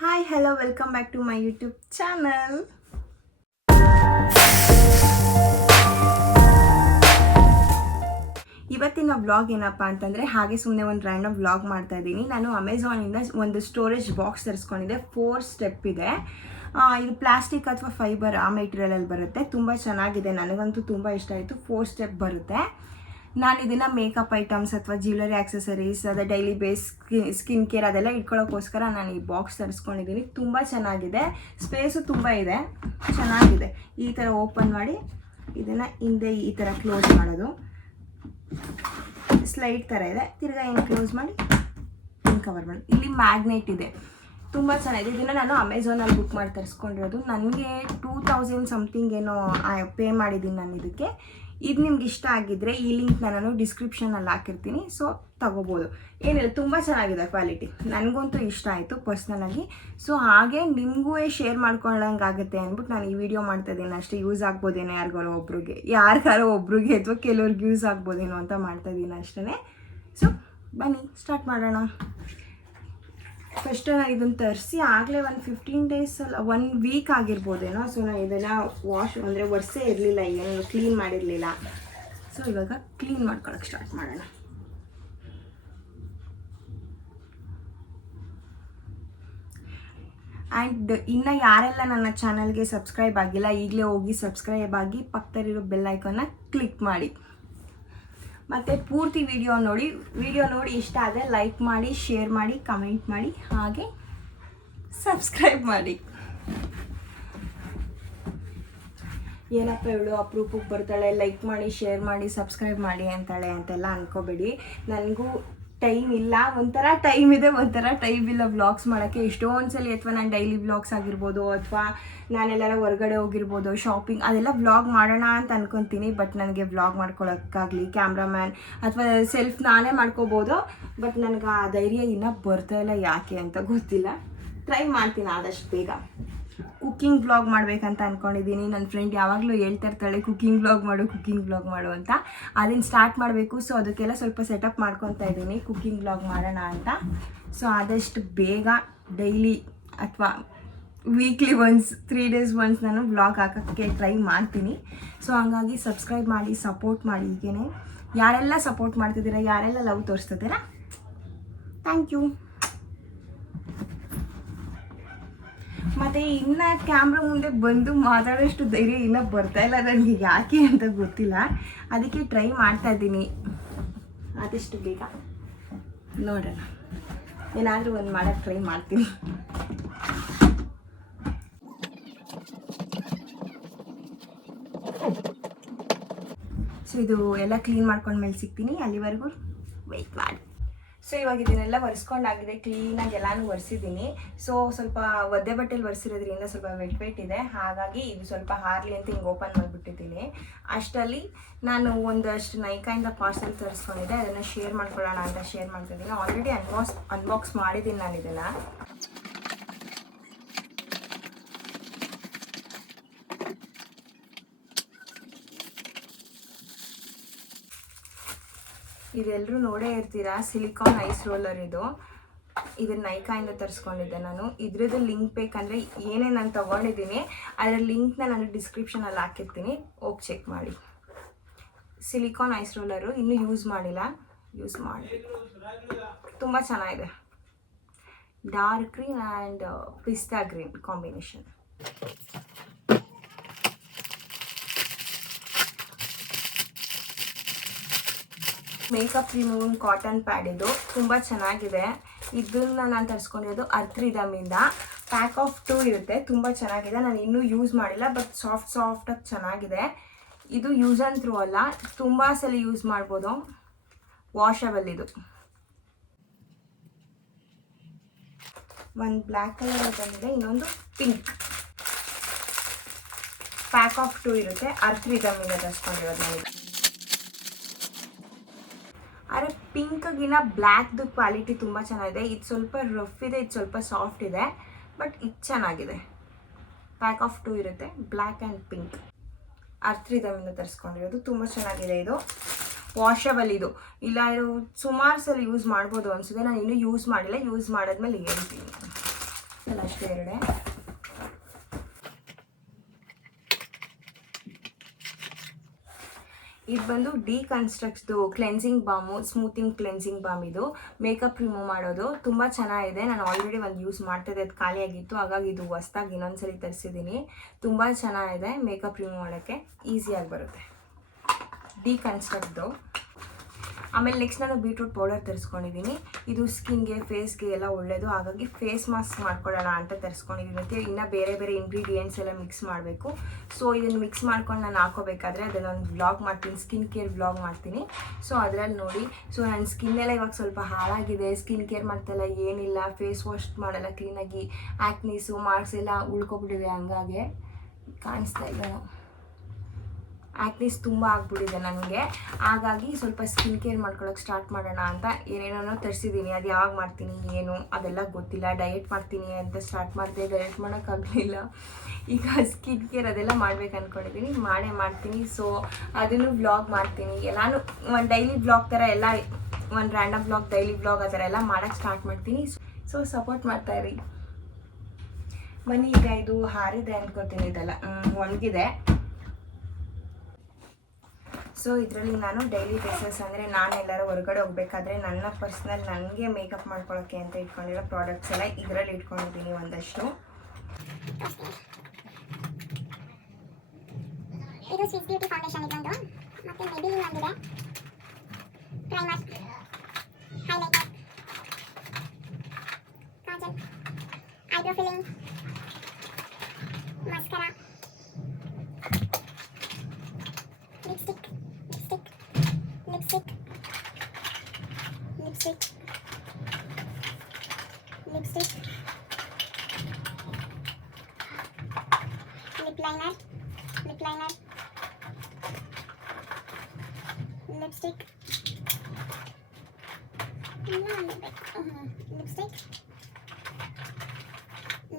Hi hello welcome back to my YouTube channel. ಇವತ್ತಿನ vlog ಏನಪ್ಪ ಅಂತಂದರೆ ಹಾಗೆ ಸುಮ್ಮನೆ ಒಂದು ರ್ಯಾಂಡಮ್ ವ್ಲಾಗ್ ಮಾಡ್ತಾ ಇದ್ದೀನಿ. ನಾನು ಅಮೆಝಾನಿಂದ ಒಂದು ಸ್ಟೋರೇಜ್ ಬಾಕ್ಸ್ ತರಿಸ್ಕೊಂಡಿದ್ದೆ. 4 ಸ್ಟೆಪ್ ಇದೆ. ಇದು ಪ್ಲಾಸ್ಟಿಕ್ ಅಥವಾ ಫೈಬರ್ ಆ ಮೆಟೀರಿಯಲಲ್ಲಿ ಬರುತ್ತೆ. ತುಂಬ ಚೆನ್ನಾಗಿದೆ, ನನಗಂತೂ ತುಂಬ ಇಷ್ಟ ಆಯಿತು. 4 ಸ್ಟೆಪ್ ಬರುತ್ತೆ. ನಾನು ಇದನ್ನು ಮೇಕಪ್ ಐಟಮ್ಸ್ ಅಥವಾ ಜ್ಯುವೆಲರಿ ಆಕ್ಸೆಸರೀಸ್, ಅದೇ ಡೈಲಿ ಬೇಸ್ ಸ್ಕಿನ್ ಕೇರ್ ಅದೆಲ್ಲ ಇಟ್ಕೊಳ್ಳೋಕ್ಕೋಸ್ಕರ ನಾನು ಈ ಬಾಕ್ಸ್ ತರಿಸ್ಕೊಂಡಿದ್ದೀನಿ. ತುಂಬ ಚೆನ್ನಾಗಿದೆ, ಸ್ಪೇಸು ತುಂಬ ಇದೆ, ಚೆನ್ನಾಗಿದೆ. ಈ ಥರ ಓಪನ್ ಮಾಡಿ ಇದನ್ನು ಹಿಂದೆ ಈ ಥರ ಕ್ಲೋಸ್ ಮಾಡೋದು, ಸ್ಲೈಡ್ ಥರ ಇದೆ. ತಿರ್ಗಾ ಹಿಂಗೆ ಕ್ಲೋಸ್ ಮಾಡಿ ಹಿಂಗೆ ಕವರ್ ಮಾಡಿ. ಇಲ್ಲಿ ಮ್ಯಾಗ್ನೆಟ್ ಇದೆ, ತುಂಬ ಚೆನ್ನಾಗಿದೆ. ಇದನ್ನು ನಾನು ಅಮೆಝಾನಲ್ಲಿ ಬುಕ್ ಮಾಡಿ ತರಿಸ್ಕೊಂಡಿರೋದು. ನನಗೆ 2000 ಸಮಥಿಂಗ್ ಏನೋ ಪೇ ಮಾಡಿದ್ದೀನಿ ನಾನು ಇದಕ್ಕೆ. ಇದು ನಿಮ್ಗೆ ಇಷ್ಟ ಆಗಿದ್ದರೆ ಈ ಲಿಂಕ್ನ ನಾನು ಡಿಸ್ಕ್ರಿಪ್ಷನಲ್ಲಿ ಹಾಕಿರ್ತೀನಿ, ಸೊ ತಗೋಬೋದು. ಏನಿಲ್ಲ, ತುಂಬ ಚೆನ್ನಾಗಿದೆ ಕ್ವಾಲಿಟಿ, ನನಗಂತೂ ಇಷ್ಟ ಆಯಿತು ಪರ್ಸ್ನಲಾಗಿ. ಸೊ ಹಾಗೆ ನಿಮಗೂ ಶೇರ್ ಮಾಡ್ಕೊಳ್ಳೋಂಗೆ ಆಗುತ್ತೆ ಅಂದ್ಬಿಟ್ಟು ನಾನು ಈ ವಿಡಿಯೋ ಮಾಡ್ತಾಯಿದ್ದೀನಿ ಅಷ್ಟೇ. ಯೂಸ್ ಆಗ್ಬೋದೇನೋ ಯಾರಿಗಾರೋ ಒಬ್ರಿಗೆ ಅಥವಾ ಕೆಲವ್ರಿಗೆ ಯೂಸ್ ಆಗ್ಬೋದೇನೋ ಅಂತ ಮಾಡ್ತಾಯಿದ್ದೀನಿ ಅಷ್ಟೇ. ಸೊ ಬನ್ನಿ ಸ್ಟಾರ್ಟ್ ಮಾಡೋಣ. ಫಸ್ಟ್ ನಾನು ಇದನ್ನು ತರಿಸಿ ಆಗಲೇ ಒಂದು 15 days ಅಲ್ಲ 1 week ಆಗಿರ್ಬೋದೇನೋ. ಸೊ ನಾನು ಇದನ್ನು ಒರೆಸೇ ಇರಲಿಲ್ಲ, ಏನು ಕ್ಲೀನ್ ಮಾಡಿರಲಿಲ್ಲ. ಸೊ ಇವಾಗ ಕ್ಲೀನ್ ಮಾಡ್ಕೊಳಕ್ಕೆ ಸ್ಟಾರ್ಟ್ ಮಾಡೋಣ. ಆ್ಯಂಡ್ ಇನ್ನು ಯಾರೆಲ್ಲ ನನ್ನ ಚಾನಲ್ಗೆ ಸಬ್ಸ್ಕ್ರೈಬ್ ಆಗಿಲ್ಲ, ಈಗಲೇ ಹೋಗಿ ಸಬ್ಸ್ಕ್ರೈಬ್ ಆಗಿ ಪಕ್ಕದಲ್ಲಿರೋ ಬೆಲ್ ಐಕಾನ್ನ ಕ್ಲಿಕ್ ಮಾಡಿ. ಮತ್ತು ಪೂರ್ತಿ ವಿಡಿಯೋ ನೋಡಿ ಇಷ್ಟ ಆದರೆ ಲೈಕ್ ಮಾಡಿ, ಶೇರ್ ಮಾಡಿ, ಕಮೆಂಟ್ ಮಾಡಿ, ಹಾಗೆ ಸಬ್ಸ್ಕ್ರೈಬ್ ಮಾಡಿ. ಏನಪ್ಪ ಇವಳು ಅಪರೂಪಕ್ಕೆ ಬರ್ತಾಳೆ, ಲೈಕ್ ಮಾಡಿ, ಶೇರ್ ಮಾಡಿ, ಸಬ್ಸ್ಕ್ರೈಬ್ ಮಾಡಿ ಅಂತಾಳೆ ಅಂತೆಲ್ಲ ಅಂದ್ಕೋಬೇಡಿ. ನನಗೂ ಟೈಮ್ ಇಲ್ಲ, ಒಂಥರ ಟೈಮ್ ಇದೆ, ಒಂಥರ ಟೈಮ್ ಇಲ್ಲ ವ್ಲಾಗ್ಸ್ ಮಾಡೋಕ್ಕೆ. ಎಷ್ಟೊಂದು ಸಲ ಅಥವಾ ನಾನು ಡೈಲಿ ವ್ಲಾಗ್ಸ್ ಆಗಿರ್ಬೋದು, ಅಥವಾ ನಾನೆಲ್ಲರ ಹೊರಗಡೆ ಹೋಗಿರ್ಬೋದು, ಶಾಪಿಂಗ್, ಅದೆಲ್ಲ ವ್ಲಾಗ್ ಮಾಡೋಣ ಅಂತ ಅನ್ಕೊತೀನಿ. ಬಟ್ ನನಗೆ ವ್ಲಾಗ್ ಮಾಡ್ಕೊಳ್ಳೋಕ್ಕಾಗಲಿ, ಕ್ಯಾಮ್ರಾಮ್ಯಾನ್ ಅಥವಾ ಸೆಲ್ಫ್ ನಾನೇ ಮಾಡ್ಕೋಬೋದು. ಬಟ್ ನನಗೆ ಆ ಧೈರ್ಯ ಇನ್ನೂ ಬರ್ತಾಯಿಲ್ಲ, ಯಾಕೆ ಅಂತ ಗೊತ್ತಿಲ್ಲ. ಟ್ರೈ ಮಾಡ್ತೀನಿ ಆದಷ್ಟು ಬೇಗ. ಕುಕ್ಕಿಂಗ್ ವ್ಲಾಗ್ ಮಾಡಬೇಕಂತ ಅಂದ್ಕೊಂಡಿದ್ದೀನಿ. ನನ್ನ ಫ್ರೆಂಡ್ ಯಾವಾಗಲೂ ಹೇಳ್ತಾ ಇರ್ತಾಳೆ ಕುಕ್ಕಿಂಗ್ ವ್ಲಾಗ್ ಮಾಡು ಅಂತ. ಅದನ್ನು ಸ್ಟಾರ್ಟ್ ಮಾಡಬೇಕು. ಸೊ ಅದಕ್ಕೆಲ್ಲ ಸ್ವಲ್ಪ ಸೆಟಪ್ ಮಾಡ್ಕೊತಾ ಇದ್ದೀನಿ, ಕುಕ್ಕಿಂಗ್ ವ್ಲಾಗ್ ಮಾಡೋಣ ಅಂತ. ಸೊ ಆದಷ್ಟು ಬೇಗ ಡೈಲಿ ಅಥವಾ ವೀಕ್ಲಿ ಒನ್ಸ್ 3 days ಒನ್ಸ್ ನಾನು ವ್ಲಾಗ್ ಹಾಕೋಕ್ಕೆ ಟ್ರೈ ಮಾಡ್ತೀನಿ. ಸೊ ಹಂಗಾಗಿ ಸಬ್ಸ್ಕ್ರೈಬ್ ಮಾಡಿ, ಸಪೋರ್ಟ್ ಮಾಡಿ. ಹೀಗೇ ಯಾರೆಲ್ಲ ಸಪೋರ್ಟ್ ಮಾಡ್ತಿದ್ದೀರಾ, ಯಾರೆಲ್ಲ ಲವ್ ತೋರಿಸ್ತಿದ್ದೀರಾ, ಥ್ಯಾಂಕ್ ಯು. ಮತ್ತು ಇನ್ನು ಕ್ಯಾಮ್ರಾ ಮುಂದೆ ಬಂದು ಮಾತಾಡೋಷ್ಟು ಧೈರ್ಯ ಇನ್ನೂ ಬರ್ತಾಯಿಲ್ಲ ನನಗೆ, ಯಾಕೆ ಅಂತ ಗೊತ್ತಿಲ್ಲ. ಅದಕ್ಕೆ ಟ್ರೈ ಮಾಡ್ತಾಯಿದ್ದೀನಿ ಆದಷ್ಟು ಬೇಗ. ನೋಡೋಣ, ಏನಾದರೂ ಒಂದು ಮಾಡೋಕ್ಕೆ ಟ್ರೈ ಮಾಡ್ತೀನಿ. ಸೊ ಇದು ಎಲ್ಲ ಕ್ಲೀನ್ ಮಾಡ್ಕೊಂಡ್ಮೇಲೆ ಸಿಗ್ತೀನಿ, ಅಲ್ಲಿವರೆಗೂ ವೆಯ್ಟ್ ಮಾಡಿ. ಸೊ ಇವಾಗ ಇದನ್ನೆಲ್ಲ ಒರೆಸ್ಕೊಂಡಾಗಿದೆ, ಕ್ಲೀನಾಗಿ ಎಲ್ಲನೂ ಒರೆಸಿದ್ದೀನಿ. ಸೊ ಸ್ವಲ್ಪ ಒದ್ದೆ ಬಟ್ಟೆಲಿ ಒರೆಸಿರೋದ್ರಿಂದ ಸ್ವಲ್ಪ ವೆಟ್ ಇದೆ, ಹಾಗಾಗಿ ಇದು ಸ್ವಲ್ಪ ಹಾರಲಿ ಅಂತ ಹಿಂಗೆ ಓಪನ್ ಮಾಡಿಬಿಟ್ಟಿದ್ದೀನಿ. ಅಷ್ಟರಲ್ಲಿ ನಾನು ಒಂದಷ್ಟು ನೈಕಾಯಿಂದ ಪಾರ್ಸೆಲ್ ತರಿಸ್ಕೊಂಡಿದ್ದೆ, ಅದನ್ನು ಶೇರ್ ಮಾಡ್ಕೊಳ್ಳೋಣ ಅಂತ ಶೇರ್ ಮಾಡ್ತಿದ್ದೀನಿ. ಆಲ್ರೆಡಿ ಅನ್ಬಾಕ್ಸ್ ಮಾಡಿದ್ದೀನಿ ನಾನು ಇದನ್ನು. ಇದೆಲ್ಲರೂ ನೋಡೇ ಇರ್ತೀರಾ, ಸಿಲಿಕಾನ್ ಐಸ್ ರೋಲರ್ ಇದು. ಇದನ್ನು ನೈಕಾಯಿಂದ ತರಿಸ್ಕೊಂಡಿದ್ದೆ ನಾನು. ಇದ್ರದ್ದು ಲಿಂಕ್ ಬೇಕಂದರೆ ಏನೇ ನಾನು ತೊಗೊಂಡಿದ್ದೀನಿ ಅದರ ಲಿಂಕ್ನ ನಾನು ಡಿಸ್ಕ್ರಿಪ್ಷನಲ್ಲಿ ಹಾಕಿರ್ತೀನಿ, ಹೋಗಿ ಚೆಕ್ ಮಾಡಿ. ಸಿಲಿಕಾನ್ ಐಸ್ ರೋಲರು ಇನ್ನೂ ಯೂಸ್ ಮಾಡಿಲ್ಲ, ಯೂಸ್ ಮಾಡಿ. ತುಂಬ ಚೆನ್ನಾಗಿದೆ, ಡಾರ್ಕ್ ಗ್ರೀನ್ ಆ್ಯಂಡ್ ಪಿಸ್ತಾ green combination. Makeup remove cotton pad, ಇದು ತುಂಬ ಚೆನ್ನಾಗಿದೆ. ಇದನ್ನು ನಾನು ತರಿಸ್ಕೊಂಡಿರೋದು ಅರ್ತ್ರಿದಮಿಂದ. ಪ್ಯಾಕ್ ಆಫ್ 2 ಇರುತ್ತೆ, ತುಂಬ ಚೆನ್ನಾಗಿದೆ. ನಾನು ಇನ್ನೂ ಯೂಸ್ ಮಾಡಿಲ್ಲ, ಬಟ್ ಸಾಫ್ಟಾಗಿ ಚೆನ್ನಾಗಿದೆ. ಇದು ಯೂಸ್ ಆ್ಯಂಡ್ ಥ್ರೂ ಅಲ್ಲ, ತುಂಬ ಸಲ ಯೂಸ್ ಮಾಡ್ಬೋದು, ವಾಷಬಲ್. ಇದು ಒಂದು ಬ್ಲ್ಯಾಕ್ ಕಲರ್ ಬಂದಿದೆ, ಇನ್ನೊಂದು ಪಿಂಕ್. ಪ್ಯಾಕ್ ಆಫ್ 2 ಇರುತ್ತೆ, ಅರ್ತ್ರಿದಮಿಂದ ತರಿಸ್ಕೊಂಡಿರೋದು ನಾನು. ಆದರೆ ಪಿಂಕ್ಗಿನ ಬ್ಲ್ಯಾಕ್ದು ಕ್ವಾಲಿಟಿ ತುಂಬ ಚೆನ್ನಾಗಿದೆ. ಇದು ಸ್ವಲ್ಪ ರಫ್ ಇದೆ, ಇದು ಸ್ವಲ್ಪ ಸಾಫ್ಟ್ ಇದೆ, ಬಟ್ ಇದು ಚೆನ್ನಾಗಿದೆ. ಪ್ಯಾಕ್ ಆಫ್ 2 ಇರುತ್ತೆ, ಬ್ಲ್ಯಾಕ್ ಆ್ಯಂಡ್ ಪಿಂಕ್. ಅರ್ತ್ರಿದಮಿಂದ ತರಿಸ್ಕೊಂಡಿರೋದು, ತುಂಬ ಚೆನ್ನಾಗಿದೆ. ಇದು ವಾಷಬಲ್. ಇದು ಇಲ್ಲ, ಇದು ಸುಮಾರು ಸಲ ಯೂಸ್ ಮಾಡ್ಬೋದು ಅನಿಸುತ್ತೆ. ನಾನು ಇನ್ನೂ ಯೂಸ್ ಮಾಡಿಲ್ಲ, ಯೂಸ್ ಮಾಡಿದ್ಮೇಲೆ ಹೇಳ್ತೀನಿ. ಬಾಕ್ಸಲ್ಲಿ ಅಷ್ಟೇ ಎರಡೇ. ಇದು ಬಂದು ಡಿಕನ್ಸ್ಟ್ರಕ್ಟ್ದು cleansing balm, smoothing cleansing balm. ಇದು ಮೇಕಪ್ ರಿಮೂವ್ ಮಾಡೋದು ತುಂಬ ಚೆನ್ನಾಗಿದೆ. ನಾನು ಆಲ್ರೆಡಿ ಒಂದು ಯೂಸ್ ಮಾಡ್ತಿದ್ದೆ, ಅದು ಖಾಲಿಯಾಗಿತ್ತು, ಹಾಗಾಗಿ ಇದು ಹೊಸ್ದಾಗಿ ಇನ್ನೊಂದ್ಸಲಿ ತರಿಸಿದ್ದೀನಿ. ತುಂಬ ಚೆನ್ನಾಗಿದೆ, ಮೇಕಪ್ ರಿಮೂವ್ ಮಾಡೋಕ್ಕೆ ಈಸಿಯಾಗಿ ಬರುತ್ತೆ, ಡಿಕನ್ಸ್ಟ್ರಕ್ಟ್ದು. ಆಮೇಲೆ ನೆಕ್ಸ್ಟ್ ನಾನು ಬೀಟ್ರೂಟ್ ಪೌಡರ್ ತರಿಸ್ಕೊಂಡಿದ್ದೀನಿ. ಇದು ಸ್ಕಿನ್ಗೆ, ಫೇಸ್ಗೆ ಎಲ್ಲ ಒಳ್ಳೆಯದು, ಹಾಗಾಗಿ ಫೇಸ್ ಮಾಸ್ಕ್ ಮಾಡ್ಕೊಳ್ಳೋಣ ಅಂತ ತರಿಸ್ಕೊಂಡಿದ್ದೀನಿ. ಮತ್ತು ಇನ್ನು ಬೇರೆ ಬೇರೆ ಇಂಗ್ರೀಡಿಯೆಂಟ್ಸ್ ಎಲ್ಲ ಮಿಕ್ಸ್ ಮಾಡಬೇಕು. ಸೊ ಇದನ್ನು ಮಿಕ್ಸ್ ಮಾಡ್ಕೊಂಡು ನಾನು ಹಾಕೋಬೇಕಾದ್ರೆ ಅದನ್ನೊಂದು ವ್ಲಾಗ್ ಮಾಡ್ತೀನಿ, ಸ್ಕಿನ್ ಕೇರ್ ವ್ಲಾಗ್ ಮಾಡ್ತೀನಿ. ಸೊ ಅದರಲ್ಲಿ ನೋಡಿ. ಸೊ ನನ್ನ ಸ್ಕಿನ್ನೆಲ್ಲ ಇವಾಗ ಸ್ವಲ್ಪ ಹಾಳಾಗಿದೆ, ಸ್ಕಿನ್ ಕೇರ್ ಮಾಡ್ತಾಯಿಲ್ಲ, ಏನಿಲ್ಲ, ಫೇಸ್ ವಾಶ್ ಮಾಡಲ್ಲ ಕ್ಲೀನಾಗಿ, ಆ್ಯಕ್ನೀಸು ಮಾರ್ಕ್ಸ್ ಎಲ್ಲ ಉಳ್ಕೊಬಿಟ್ಟಿದೆ, ಹಂಗಾಗಿ ಕಾಣಿಸ್ತಾ ಇಲ್ಲ, ಆ್ಯಕ್ನೀಸ್ ತುಂಬ ಆಗ್ಬಿಟ್ಟಿದೆ ನನಗೆ. ಹಾಗಾಗಿ ಸ್ವಲ್ಪ ಸ್ಕಿನ್ ಕೇರ್ ಮಾಡ್ಕೊಳ್ಳೋಕೆ ಸ್ಟಾರ್ಟ್ ಮಾಡೋಣ ಅಂತ ಏನೇನೋ ತರಿಸಿದ್ದೀನಿ. ಅದು ಯಾವಾಗ ಮಾಡ್ತೀನಿ ಏನು ಅದೆಲ್ಲ ಗೊತ್ತಿಲ್ಲ. ಡಯಟ್ ಮಾಡ್ತೀನಿ ಅಂತ ಸ್ಟಾರ್ಟ್ ಮಾಡಿದೆ, ಡಯಟ್ ಮಾಡೋಕ್ಕಾಗಲಿಲ್ಲ. ಈಗ ಸ್ಕಿನ್ ಕೇರ್ ಅದೆಲ್ಲ ಮಾಡ್ಬೇಕು ಅಂದ್ಕೊಂಡಿದ್ದೀನಿ, ಮಾಡ್ತೀನಿ. ಸೊ ಅದನ್ನು ವ್ಲಾಗ್ ಮಾಡ್ತೀನಿ, ಎಲ್ಲನೂ ಒಂದು ಡೈಲಿ ವ್ಲಾಗ್ ಥರ ಎಲ್ಲ, ಒಂದು ರ್ಯಾಂಡಮ್ ವ್ಲಾಗ್, ಡೈಲಿ ವ್ಲಾಗ್ ಆ ಥರ ಎಲ್ಲ ಮಾಡೋಕ್ಕೆ ಸ್ಟಾರ್ಟ್ ಮಾಡ್ತೀನಿ. ಸೊ ಸಪೋರ್ಟ್ ಮಾಡ್ತಾಯಿರಿ ಬನ್ನಿ. ಈಗ ಇದು ಹಾರಿದೆ ಅಂದ್ಕೊತೀನಿ, ಇದೆಲ್ಲ ಒಣಗಿದೆ. ಸೊ ಇದರಲ್ಲಿ ನಾನು ಡೈಲಿ ಬೇಸಸ್ ಅಂದರೆ ನಾನು ಎಲ್ಲರೂ ಹೊರಗಡೆ ಹೋಗಬೇಕಾದ್ರೆ ನನ್ನ ಪರ್ಸ್ನಲ್ ನನಗೆ ಮೇಕಪ್ ಮಾಡ್ಕೊಳ್ಳೋಕ್ಕೆ ಅಂತ ಇಟ್ಕೊಂಡಿರೋ ಪ್ರಾಡಕ್ಟ್ಸ್ ಎಲ್ಲ ಇದರಲ್ಲಿ ಇಟ್ಕೊಂಡಿದ್ದೀನಿ ಒಂದಷ್ಟು. ಇದು ಸ್ವಿಸ್ ಬ್ಯೂಟಿ ಫೌಂಡೇಶನ್ ಇದೊಂದು, ಮತ್ತೆ ಮೆಬಿಲಿನ್ ಒಂದಿದೆ, primer, highlighter, kajal, eyebrow filling, mascara, lipstick, lip liner, lipstick,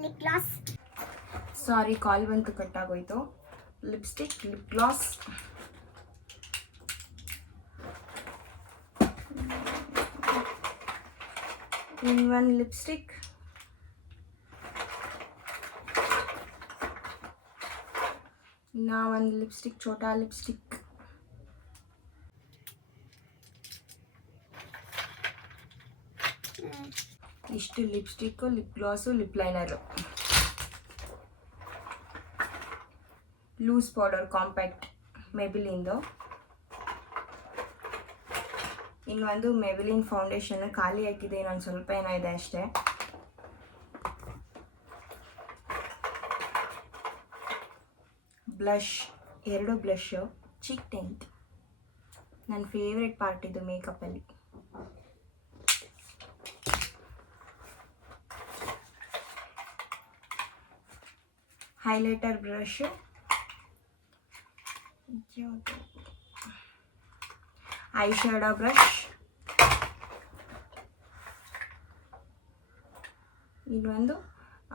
lip gloss. Sorry, call ಬಂತು, ಕಟ್ಟಾಗೋಯ್ತು. ಲಿಪ್ಸ್ಟಿಕ್, ಲಿಪ್ ಗ್ಲಾಸ್, ಇನ್ನೊಂದು ಲಿಪ್ಸ್ಟಿಕ್, ಇನ್ನು ಒಂದು ಲಿಪ್ಸ್ಟಿಕ್, ಛೋಟಾ ಲಿಪ್ಸ್ಟಿಕ್, ಇಷ್ಟು lipstick, lip gloss, lip liner, loose powder compact ಮೆಬಿಲಿನ್ದು, ಇನ್ನೊಂದು ಮೆಬಿಲಿನ್ ಫೌಂಡೇಶನ್ ಖಾಲಿ ಹಾಕಿದೆ, ಇನ್ನೊಂದು ಸ್ವಲ್ಪ ಏನೋ ಇದೆ ಅಷ್ಟೇ. ಬ್ಲಷ್, 2 ಬ್ಲಷು, ಚೀಕ್ ಟೆಂಟ್, ನನ್ನ ಫೇವ್ರೆಟ್ ಪಾರ್ಟ್ ಇದು ಮೇಕಪ್ಪಲ್ಲಿ. Highlighter brush, eye shadow brush, ಇನ್ನೊಂದು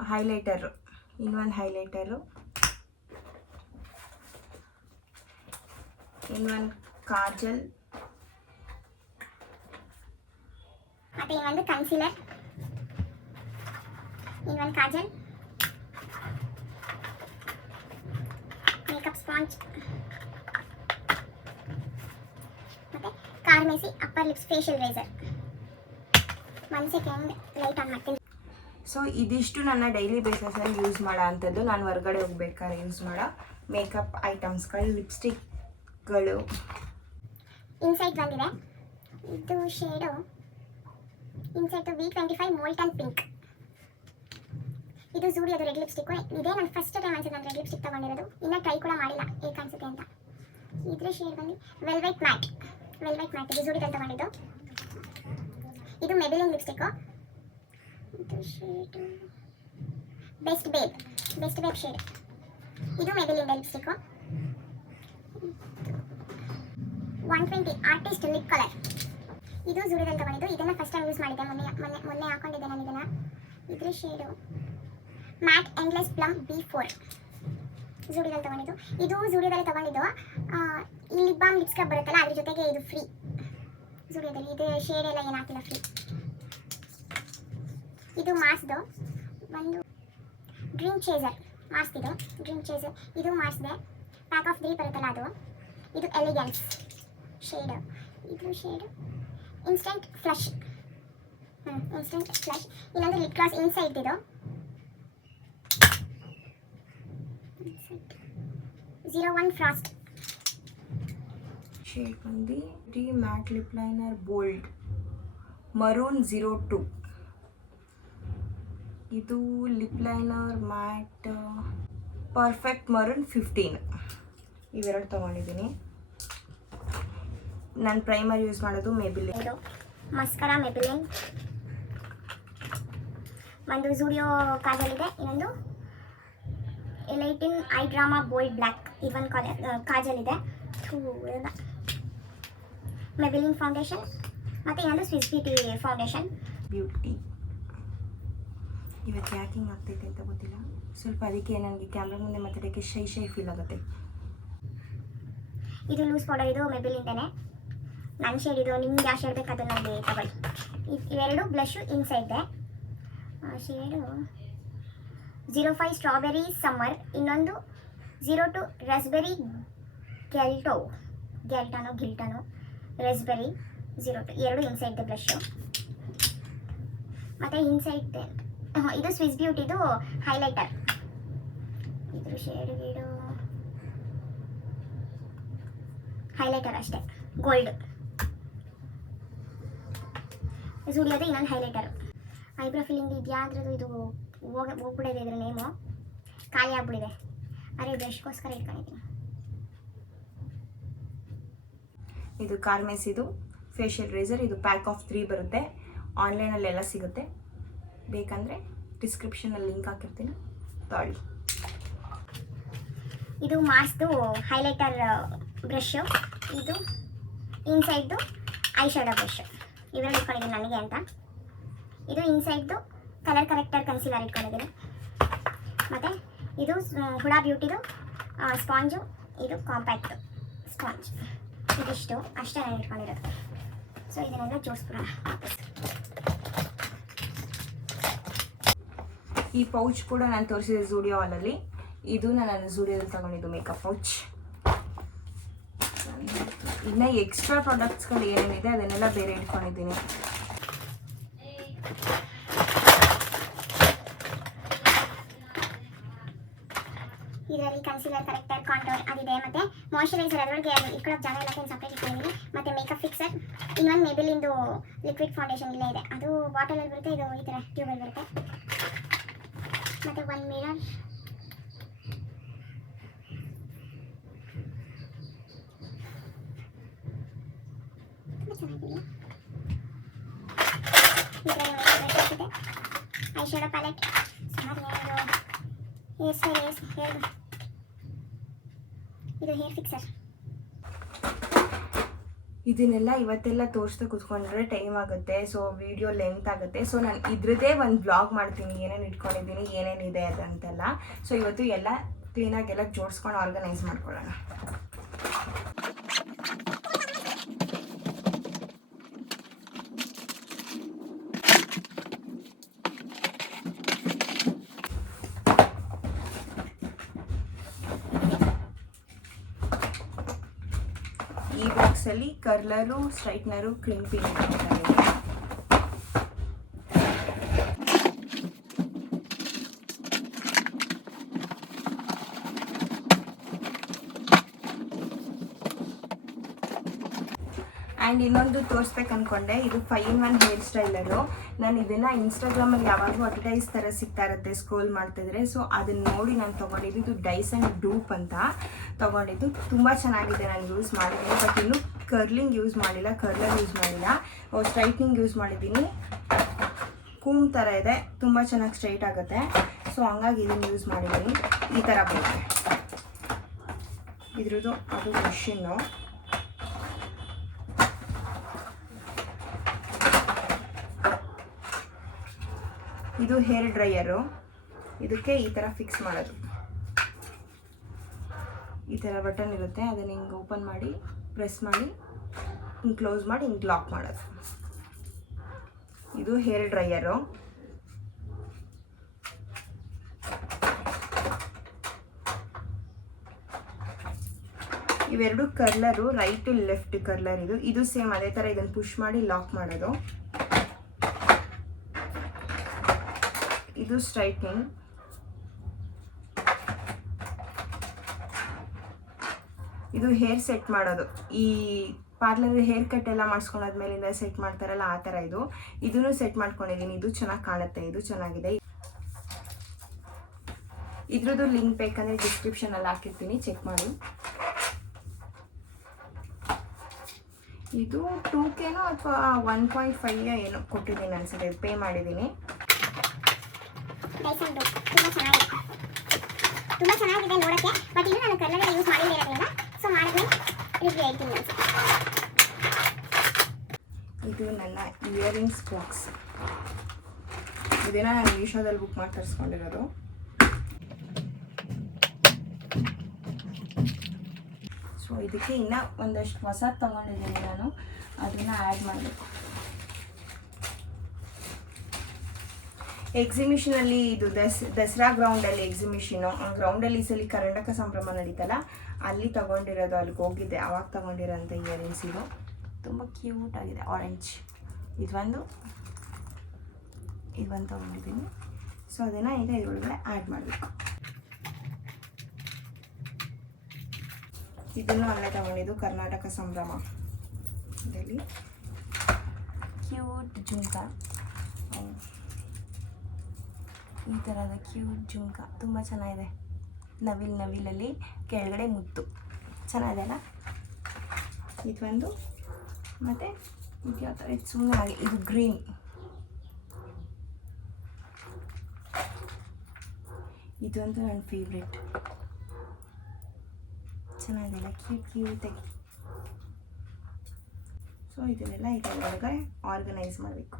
ಹೈಲೈಟರು, ಇನ್ನೊಂದು ಕಾಜಲ್, ಮತ್ತೆ ಇನ್ನೊಂದು ಕನ್ಸೀಲರ್, ಇನ್ನೊಂದು ಕಾಜಲ್, ಮೇಕಪ್ ಸ್ಪಾಂಜ್, ಮತ್ತೆ Carmesi upper lips facial razor. 1 second light on ಮಾಡ್ತೀನಿ. ಸೊ ಇದಿಷ್ಟು ನನ್ನ ಡೈಲಿ ಬೇಸಸಲ್ಲಿ ಯೂಸ್ ಮಾಡೋ ಅಂಥದ್ದು, ನಾನು ಹೊರಗಡೆ ಹೋಗ್ಬೇಕಾದ್ರೆ ಯೂಸ್ ಮಾಡೋ ಮೇಕಪ್ ಐಟಮ್ಸ್ಗಳು, ಲಿಪ್ಸ್ಟಿಕ್ಗಳು. ಇನ್ಸೈಡ್ ಬಂದಿದೆ, ಇದು shade inside V25 molten pink. ಇದು ಝೂಡಿಯೋದು ರೆಡ್ ಲಿಪ್ಸ್ಟಿಕ್ ಇದೆ. ನಾನು ಫಸ್ಟ್ ಟೈಮ್ ಅನ್ಸುತ್ತೆ ನಾನು ರೆಡ್ ಲಿಪ್ಸ್ಟಿಕ್ ತಗೊಂಡಿರೋದು, ಇನ್ನೂ ಟ್ರೈ ಕೂಡ ಮಾಡಿಲ್ಲ ಹೇಗೆ ಕಾಣಿಸುತ್ತೆ ಅಂತ. ಇದ್ರ ಶೇಡ್ ಬಂದು ವೆಲ್ವೆಟ್ ಮ್ಯಾಟ್, ಇದು ಝೂಡಿಯೋದಲ್ಲಿ ತಗೊಂಡಿದ್ದು. ಇದು ಮೆಬಿಲಿನ್ ಲಿಪ್ಸ್ಟಿಕ್ಕು, ಇದು ಶೇಡ್ ಬೆಸ್ಟ್ ಬೇಬ್ ಶೇಡ್. ಇದು Maybelline lipstick. 120 artist lip colour, ಇದು ಝೂಡಿಯೋದಲ್ಲಿ ತಗೊಂಡಿದ್ದು. ಇದನ್ನು ಫಸ್ಟ್ ಟೈಮ್ ಯೂಸ್ ಮಾಡಿದ್ದೆ, ಮೊನ್ನೆ ಹಾಕೊಂಡಿದ್ದೆ ನಾನು ಇದನ್ನು. ಇದ್ರ shade mat endless plum B4, ಝೂಡಿಯೋದಲ್ಲಿ ತಗೊಂಡಿದ್ದು. ಇದು ಝೂಡಿಯೋದಲ್ಲಿ ತಗೊಂಡಿದ್ದು. ಈ ಲಿಪ್ ಬಾಮ್ ಲಿಪ್ ಸ್ಕ್ರಬ್ ಬರುತ್ತಲ್ಲ, ಅದ್ರ ಜೊತೆಗೆ ಇದು ಫ್ರೀ ಝೂಡಿಯೋದಲ್ಲಿ. ಇದು ಶೇಡ್ ಎಲ್ಲ ಏನು ಹಾಕಿಲ್ಲ, ಫ್ರೀ. ಇದು ಮಾಸ್ದು ಒಂದು ಡ್ರೀಮ್ ಚೇಸರ್ ಮಾರ್ಸ್ತಿದೆ. ಡ್ರೀಮ್ ಚೇಸರ್ ಇದು ಮಾರ್ಸ್ದೆ. ಪ್ಯಾಕ್ ಆಫ್ 3 ಬರುತ್ತಲ್ಲ ಅದು. ಇದು ಎಲಿಗೆನ್ಸ್ ಶೇಡ್. ಇದು shade instant flush. Instant flush. ಇನ್ನೊಂದು ಲಿಪ್ ಗ್ಲಾಸ್ ಇನ್ಸೈಡ್ ಇದು 01 ಫ್ರಾಸ್ಟ್. ಶೇಡ್ ಬಂದು D mat lip liner bold maroon 02. ಇದು lip liner mat perfect maroon 15. ಇವೆರಡು ತೊಗೊಂಡಿದ್ದೀನಿ. ನಾನು ಪ್ರೈಮರ್ ಯೂಸ್ ಮಾಡೋದು ಮೇಬಿಲಿನ್. ಇದು ಮಸ್ಕರಾ ಮೇಬಿಲಿನ್. ಒಂದು ಜೂಡಿಯೋ ಕಾಜಲ್ ಇದೆ. ಇನ್ನೊಂದು ಎಲೈಟಿನ್ ಐ ಡ್ರಾಮಾ ಬೋಲ್ಡ್ ಬ್ಲ್ಯಾಕ್. ಇದೊಂದು ಕಾಜಲ್ ಇದೆ. ಎಲ್ಲ ಮೇಬಿಲಿನ್ ಫೌಂಡೇಶನ್ ಮತ್ತು ಇನ್ನೊಂದು ಸ್ವಿಸ್ ಬ್ಯೂಟಿ ಫೌಂಡೇಶನ್. ಬ್ಯೂಟಿ ಇವತ್ತು ಯಾಕಿಂಗ್ ಆಗ್ತೈತೆ ಅಂತ ಗೊತ್ತಿಲ್ಲ. ಸ್ವಲ್ಪ ಅದಕ್ಕೆ ನನಗೆ ಕ್ಯಾಮ್ರಾ ಮುಂದೆ ಮಾತಾಡೋಕ್ಕೆ ಶೈ ಫೀಲ್ ಆಗುತ್ತೆ. ಇದು ಲೂಸ್ ಪೌಡರ್. ಇದು ಮೇಬಿಲಿಂದೇನೆ. ನನ್ನ ಶೇಡ್ ಇದು. ನಿಮ್ಗೆ ಯಾವ ಶೇಡ್ ಬೇಕು ಅದನ್ನು ನನಗೆ ತಗೊಳ್ಳಿ. ಇವೆರಡು ಬ್ಲಷು ಇನ್ಸೈಡ್ ಇದೆ. Shade 05 strawberry summer. ಇನ್ನೊಂದು 02 ರಸ್ಬೆರಿ ಗಿಲ್ಟನೋ ರಸ್ಬೆರಿ 02. ಎರಡು ಇನ್ಸೈಡ್ ಇದೆ ಬ್ಲಷು. ಮತ್ತು ಇನ್ಸೈಡ್ ಇದು ಸ್ವಿಸ್ ಬ್ಯೂಟಿದು ಹೈಲೈಟರ್. ಇದ್ರ ಶೇಡ್ ಗೀಡು ಹೈಲೈಟರ್ ಅಷ್ಟೇ, ಗೋಲ್ಡ್. ಜೂಡಿಯೋದು ಇನ್ನೊಂದು ಹೈಲೈಟರ್. ಐಬ್ರೋ ಫಿಲ್ಲಿಂಗ್ ಇದೆಯಾ ಅದ್ರದ್ದು. ಇದು ಹೋಗ್ಬಿಡಿದೆ ಇದ್ರ ನೇಮು. ಖಾಲಿ ಆಗ್ಬಿಡಿದೆ. ಅರೆ ಬ್ರಷ್ಗೋಸ್ಕರ ಇಟ್ಕೊಂಡಿದ್ದೀನಿ. ಇದು ಕಾರ್ಮೆಸ್. ಇದು ಫೇಶಿಯಲ್ ರೇಸರ್. ಇದು ಪ್ಯಾಕ್ ಆಫ್ 3 ಬರುತ್ತೆ. ಆನ್ಲೈನಲ್ಲೆಲ್ಲ ಸಿಗುತ್ತೆ. ಬೇಕಂದರೆ ಡಿಸ್ಕ್ರಿಪ್ಷನಲ್ಲಿ ಲಿಂಕ್ ಹಾಕಿರ್ತೀನಿ, ತೊಗೊಳ್ಳಿ. ಇದು ಮಾರ್ಸ್ದು ಹೈಲೈಟರ್ ಬ್ರಷು. ಇದು ಇನ್ಸೈಡ್ದು ಐ ಶ್ಯಾಡೋ ಬ್ರಷ್. ಇವೆರಡು ಇಟ್ಕೊಂಡಿದ್ದೀನಿ ನನಗೆ ಅಂತ. ಇದು ಇನ್ಸೈಡ್ದು ಕಲರ್ ಕರೆಕ್ಟರ್ ಕನ್ಸಿಲರ್ ಇಟ್ಕೊಂಡಿದ್ದೀನಿ. ಮತ್ತು ಇದು ಹುಡಾ ಬ್ಯೂಟಿದು ಸ್ಪಾಂಜು. ಇದು ಕಾಂಪ್ಯಾಕ್ಟ್ ಸ್ಪಾಂಜ್. ಇದಿಷ್ಟು ಅಷ್ಟೇ ನಾನು ಇಟ್ಕೊಂಡಿರೋದು. ಸೊ ಇದನ್ನೆಲ್ಲ ಜೋಡಿಸ್ಬಿಡೋಣ. ಈ ಪೌಚ್ ಕೂಡ ನಾನು ತೋರಿಸಿದೆ ಜೂಡಿಯೋ ಹಾಲಲ್ಲಿ. ಇದು ನಾನು ಜೂಡಿಯೋದಲ್ಲಿ ತಗೊಂಡಿದ್ದು ಮೇಕಪ್ ಪೌಚ್. ಇನ್ನು ಎಕ್ಸ್ಟ್ರಾ ಪ್ರಾಡಕ್ಟ್ಸ್ಗಳು ಏನೇನಿದೆ ಅದನ್ನೆಲ್ಲ ಬೇರೆ ಇಟ್ಕೊಂಡಿದ್ದೀನಿ. ಇದರಲ್ಲಿ ಕನ್ಸಿಲರ್, ಕರೆಕ್ಟರ್, ಕಾಂಟೋರ್ ಅದಿದೆ. ಮತ್ತು ಮಾಯ್ಶ್ಚರೈಸರ್ ಅದರೊಳಗೆ ಇಟ್ಕೊಳ್ಳೋಕೆ ಜಾಗ ಎಲ್ಲ ಸಪ್ರೇಟ್ ಇಟ್ಕೊಂಡಿದ್ದೀನಿ. ಮತ್ತು ಮೇಕಪ್ ಫಿಕ್ಸರ್. ಇನ್ನೊಂದು ಮೇಬಿಲಿಂದು ಲಿಕ್ವಿಡ್ ಫೌಂಡೇಶನ್ ಇಲ್ಲೇ ಇದೆ. ಅದು ಬಾಟಲಲ್ಲಿ ಬರುತ್ತೆ. ಇದು ಈ ಥರ ಟ್ಯೂಬಲ್ಲಿ ಬರುತ್ತೆ. ಮತ್ತು ಒಂದು ಮಿರರ್. ಚೆನ್ನಾಗಿದೆ. ಇದೆ ಐ ಶ್ಯಾಡೋ ಪ್ಯಾಲೆಟ್. ಹೇರ್ ಇದು ಹೇರ್ ಫಿಕ್ಸರ್. ಇದನ್ನೆಲ್ಲ ಇವತ್ತೆಲ್ಲ ತೋರಿಸ್ತಾ ಕೂತ್ಕೊಂಡ್ರೆ ಟೈಮ್ ಆಗುತ್ತೆ. ಸೊ ವಿಡಿಯೋ ಲೆಂತ್ ಆಗುತ್ತೆ. ಸೊ ನಾನು ಇದ್ರದ್ದೇ ಒಂದು ಬ್ಲಾಗ್ ಮಾಡ್ತೀನಿ, ಏನೇನು ಇಟ್ಕೊಂಡಿದ್ದೀನಿ, ಏನೇನಿದೆ ಅದಂತೆಲ್ಲ. ಸೊ ಇವತ್ತು ಎಲ್ಲ ಕ್ಲೀನಾಗೆಲ್ಲ ಜೋಡಿಸ್ಕೊಂಡು ಆರ್ಗನೈಸ್ ಮಾಡ್ಕೊಳ್ಳೋಣ. ಈ ಬಾಕ್ಸಲ್ಲಿ ಕರ್ಲರು, ಸ್ಟ್ರೈಟ್ನರು, ಕ್ಲಿಂಪಿಂಗ್ ಇಟ್ಟಿದ್ದಾರೆ. ಆ್ಯಂಡ್ ಇನ್ನೊಂದು ತೋರಿಸ್ಬೇಕು ಅಂದ್ಕೊಂಡೆ. ಇದು 5-in-1 ಹೇರ್ ಸ್ಟೈಲರು. ನಾನು ಇದನ್ನು ಇನ್ಸ್ಟಾಗ್ರಾಮಲ್ಲಿ ಯಾವಾಗಲೂ ಅಡ್ವರ್ಟೈಸ್ ಥರ ಸಿಗ್ತಾ ಇರುತ್ತೆ ಸ್ಕ್ರೋಲ್ ಮಾಡ್ತಿದ್ರೆ. ಸೊ ಅದನ್ನು ನೋಡಿ ನಾನು ತೊಗೊಂಡಿದ್ದು. ಇದು ಡೈಸನ್ ಡೂಪ್ ಅಂತ ತೊಗೊಂಡಿದ್ದು. ತುಂಬ ಚೆನ್ನಾಗಿದೆ. ನಾನು ಯೂಸ್ ಮಾಡಿದ್ದೀನಿ. ಬಟ್ ಇನ್ನೂ ಕರ್ಲಿಂಗ್ ಯೂಸ್ ಮಾಡಿಲ್ಲ, ಕರ್ಲರ್ ಯೂಸ್ ಮಾಡಿಲ್ಲ. ಸ್ಟ್ರೈಟ್ನಿಂಗ್ ಯೂಸ್ ಮಾಡಿದ್ದೀನಿ. ಕೂಮ್ ಥರ ಇದೆ, ತುಂಬ ಚೆನ್ನಾಗಿ ಸ್ಟ್ರೈಟ್ ಆಗುತ್ತೆ. ಸೊ ಹಂಗಾಗಿ ಇದನ್ನು ಯೂಸ್ ಮಾಡಿದ್ದೀನಿ. ಈ ಥರ ಬರುತ್ತೆ ಇದ್ರದ್ದು. ಅದು ಮಿಷಿನ್ನು. ಇದು ಹೇರ್ ಡ್ರೈಯರು. ಇದಕ್ಕೆ ಈ ಥರ ಫಿಕ್ಸ್ ಮಾಡೋದು. ಈ ಥರ ಬಟನ್ ಇರುತ್ತೆ. ಅದನ್ನು ಹಿಂಗೆ ಓಪನ್ ಮಾಡಿ ಪ್ರೆಸ್ ಮಾಡಿ ಹಿಂಗೆ ಕ್ಲೋಸ್ ಮಾಡಿ ಹಿಂಗೆ ಲಾಕ್ ಮಾಡೋದು. ಇದು ಹೇರ್ ಡ್ರೈಯರು. ಇವೆರಡು ಕರ್ಲರು, ರೈಟ್ ಟು ಲೆಫ್ಟ್ ಕರ್ಲರ್. ಇದು ಸೇಮ್ ಅದೇ ಥರ ಇದನ್ನು ಪುಷ್ ಮಾಡಿ ಲಾಕ್ ಮಾಡೋದು. ಇದು ಸ್ಟ್ರೈಟ್ನಿಂಗ್. ಇದು ಹೇರ್ ಸೆಟ್ ಮಾಡೋದು. ಈ ಪಾರ್ಲರ್ ಹೇರ್ ಕಟ್ ಎಲ್ಲ ಮಾಡಿಸ್ಕೊಂಡಾದ್ಮೇಲಿಂದ ಸೆಟ್ ಮಾಡ್ತಾರಲ್ಲ ಆ ಥರ ಇದನ್ನು ಸೆಟ್ ಮಾಡ್ಕೊಂಡಿದ್ದೀನಿ. ಇದು ಚೆನ್ನಾಗಿ ಕಾಣುತ್ತೆ, ಇದು ಚೆನ್ನಾಗಿದೆ. ಇದ್ರದ್ದು ಲಿಂಕ್ ಬೇಕಂದರೆ ಡಿಸ್ಕ್ರಿಪ್ಷನಲ್ಲಿ ಹಾಕಿರ್ತೀನಿ, ಚೆಕ್ ಮಾಡಿ. ಇದು 2Kನೋ ಅಥವಾ 1.5 ಏನೋ ಕೊಟ್ಟಿದ್ದೀನಿ ಅನ್ಸುತ್ತೆ, ಇದು ಪೇ ಮಾಡಿದ್ದೀನಿ. ತುಂಬ ಚೆನ್ನಾಗಿದೆ ನೋಡೋಕ್ಕೆ, ಬಟ್ ಇನ್ನು ನಾನು ಕರ್ನಾಟಕ ಯೂಸ್ ಮಾಡಿರೋದ್ರಿಂದ ಸೊ ಮಾಡಿದ್ಮೇಲೆ ರಿವ್ಯೂ ಹೇಳ್ತೀನಿ ಅನ್ಸುತ್ತೆ. ಇದು ನನ್ನ ಇಯರಿಂಗ್ಸ್ ಬಾಕ್ಸ್. ಇದನ್ನ ನಾನು ಮೀಶೋದಲ್ಲಿ ಬುಕ್ ಮಾಡಿ ತರಿಸ್ಕೊಂಡಿರೋದು. ಸೊ ಇದಕ್ಕೆ ಇನ್ನೂ ಒಂದಷ್ಟು ಹೊಸದು ತೊಗೊಂಡಿದ್ದೀನಿ ನಾನು, ಅದನ್ನು ಆ್ಯಡ್ ಮಾಡಬೇಕು. ಎಕ್ಸಿಬಿಷನಲ್ಲಿ ಇದು ದಸರಾ ಗ್ರೌಂಡಲ್ಲಿ ಎಕ್ಸಿಬಿಷನು, ಗ್ರೌಂಡಲ್ಲಿ ಈ ಸಲ ಕರ್ನಾಟಕ ಸಂಭ್ರಮ ನಡೀತಲ್ಲ, ಅಲ್ಲಿ ತೊಗೊಂಡಿರೋದು. ಅಲ್ಲಿಗೆ ಹೋಗಿದ್ದೆ ಆವಾಗ ತೊಗೊಂಡಿರೋಂಥ ಇಯರಿಂಗ್ಸ್. ಇದು ತುಂಬ ಕ್ಯೂಟ್ ಆಗಿದೆ, ಆರೆಂಜ್. ಇದೊಂದು ತೊಗೊಂಡಿದ್ದೀನಿ. ಸೊ ಅದನ್ನು ಈಗ ಇದರೊಳಗಡೆ ಆ್ಯಡ್ ಮಾಡಬೇಕು. ಇದನ್ನು ಅಲ್ಲೇ ತೊಗೊಂಡಿದ್ದು, ಕರ್ನಾಟಕ ಸಂಭ್ರಮ ಇದರಲ್ಲಿ. ಕ್ಯೂಟ್ ಜುಮ್ಕ, ಈ ಥರದ ಕ್ಯೂಟ್ ಜುಮ್ಕ ತುಂಬ ಚೆನ್ನಾಗಿದೆ. ನವಿಲಲ್ಲಿ ಕೆಳಗಡೆ ಮುತ್ತು ಚೆನ್ನಾಗಿದೆ ಅಲ್ಲ. ಇದೊಂದು, ಮತ್ತು ಇದು ಯಾವ ಥರ, ಇದು ಸುಮ್ಮನೆ ಹಾಗೆ, ಇದು ಗ್ರೀನ್. ಇದಂತೂ ನನ್ನ ಫೇವ್ರೆಟ್, ಚೆನ್ನಾಗಿದೆಲ್ಲ, ಕ್ಯೂಟಾಗಿ. ಸೊ ಇದನ್ನೆಲ್ಲ ಇದರೊಳಗೆ ಆರ್ಗನೈಸ್ ಮಾಡಬೇಕು.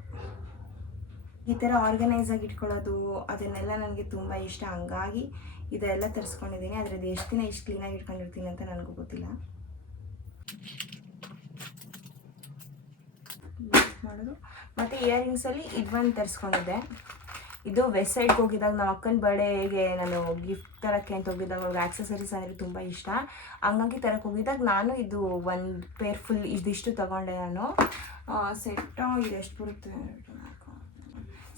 ಈ ಥರ ಆರ್ಗನೈಸ್ ಆಗಿ ಇಟ್ಕೊಳ್ಳೋದು ಅದನ್ನೆಲ್ಲ ನನಗೆ ತುಂಬ ಇಷ್ಟ. ಹಂಗಾಗಿ ಇದೆಲ್ಲ ತರಿಸ್ಕೊಂಡಿದ್ದೀನಿ. ಅದರದ್ದು ಎಷ್ಟು ದಿನ ಎಷ್ಟು ಕ್ಲೀನಾಗಿ ಇಟ್ಕೊಂಡಿರ್ತೀನಿ ಅಂತ ನನಗೂ ಗೊತ್ತಿಲ್ಲ. ಮಾಡೋದು. ಮತ್ತು ಇಯರಿಂಗ್ಸಲ್ಲಿ ಇದೊಂದು ತರಿಸ್ಕೊಂಡಿದ್ದೆ. ಇದು ವೆಸ್ಟ್ ಸೈಡ್ಗೆ ಹೋಗಿದ್ದಾಗ ನಮ್ಮ ಅಕ್ಕನ ಬರ್ಡೇಗೆ ನಾನು ಗಿಫ್ಟ್ ತರೋಕ್ಕೆ ಅಂತ ಹೋಗಿದ್ದಾಗ ಅವ್ರಿಗೆ ಆಕ್ಸೆಸರೀಸ್ ಅಂದರೆ ತುಂಬ ಇಷ್ಟ. ಹಂಗಾಗಿ ತರಕ್ಕೆ ಹೋಗಿದ್ದಾಗ ನಾನು ಇದು ಒಂದು ಪೇರ್ ಫುಲ್ ಇದಿಷ್ಟು ತೊಗೊಂಡೆ ನಾನು. ಸೆಟ್ಟು ಇದೆಷ್ಟು ಬರುತ್ತೆ,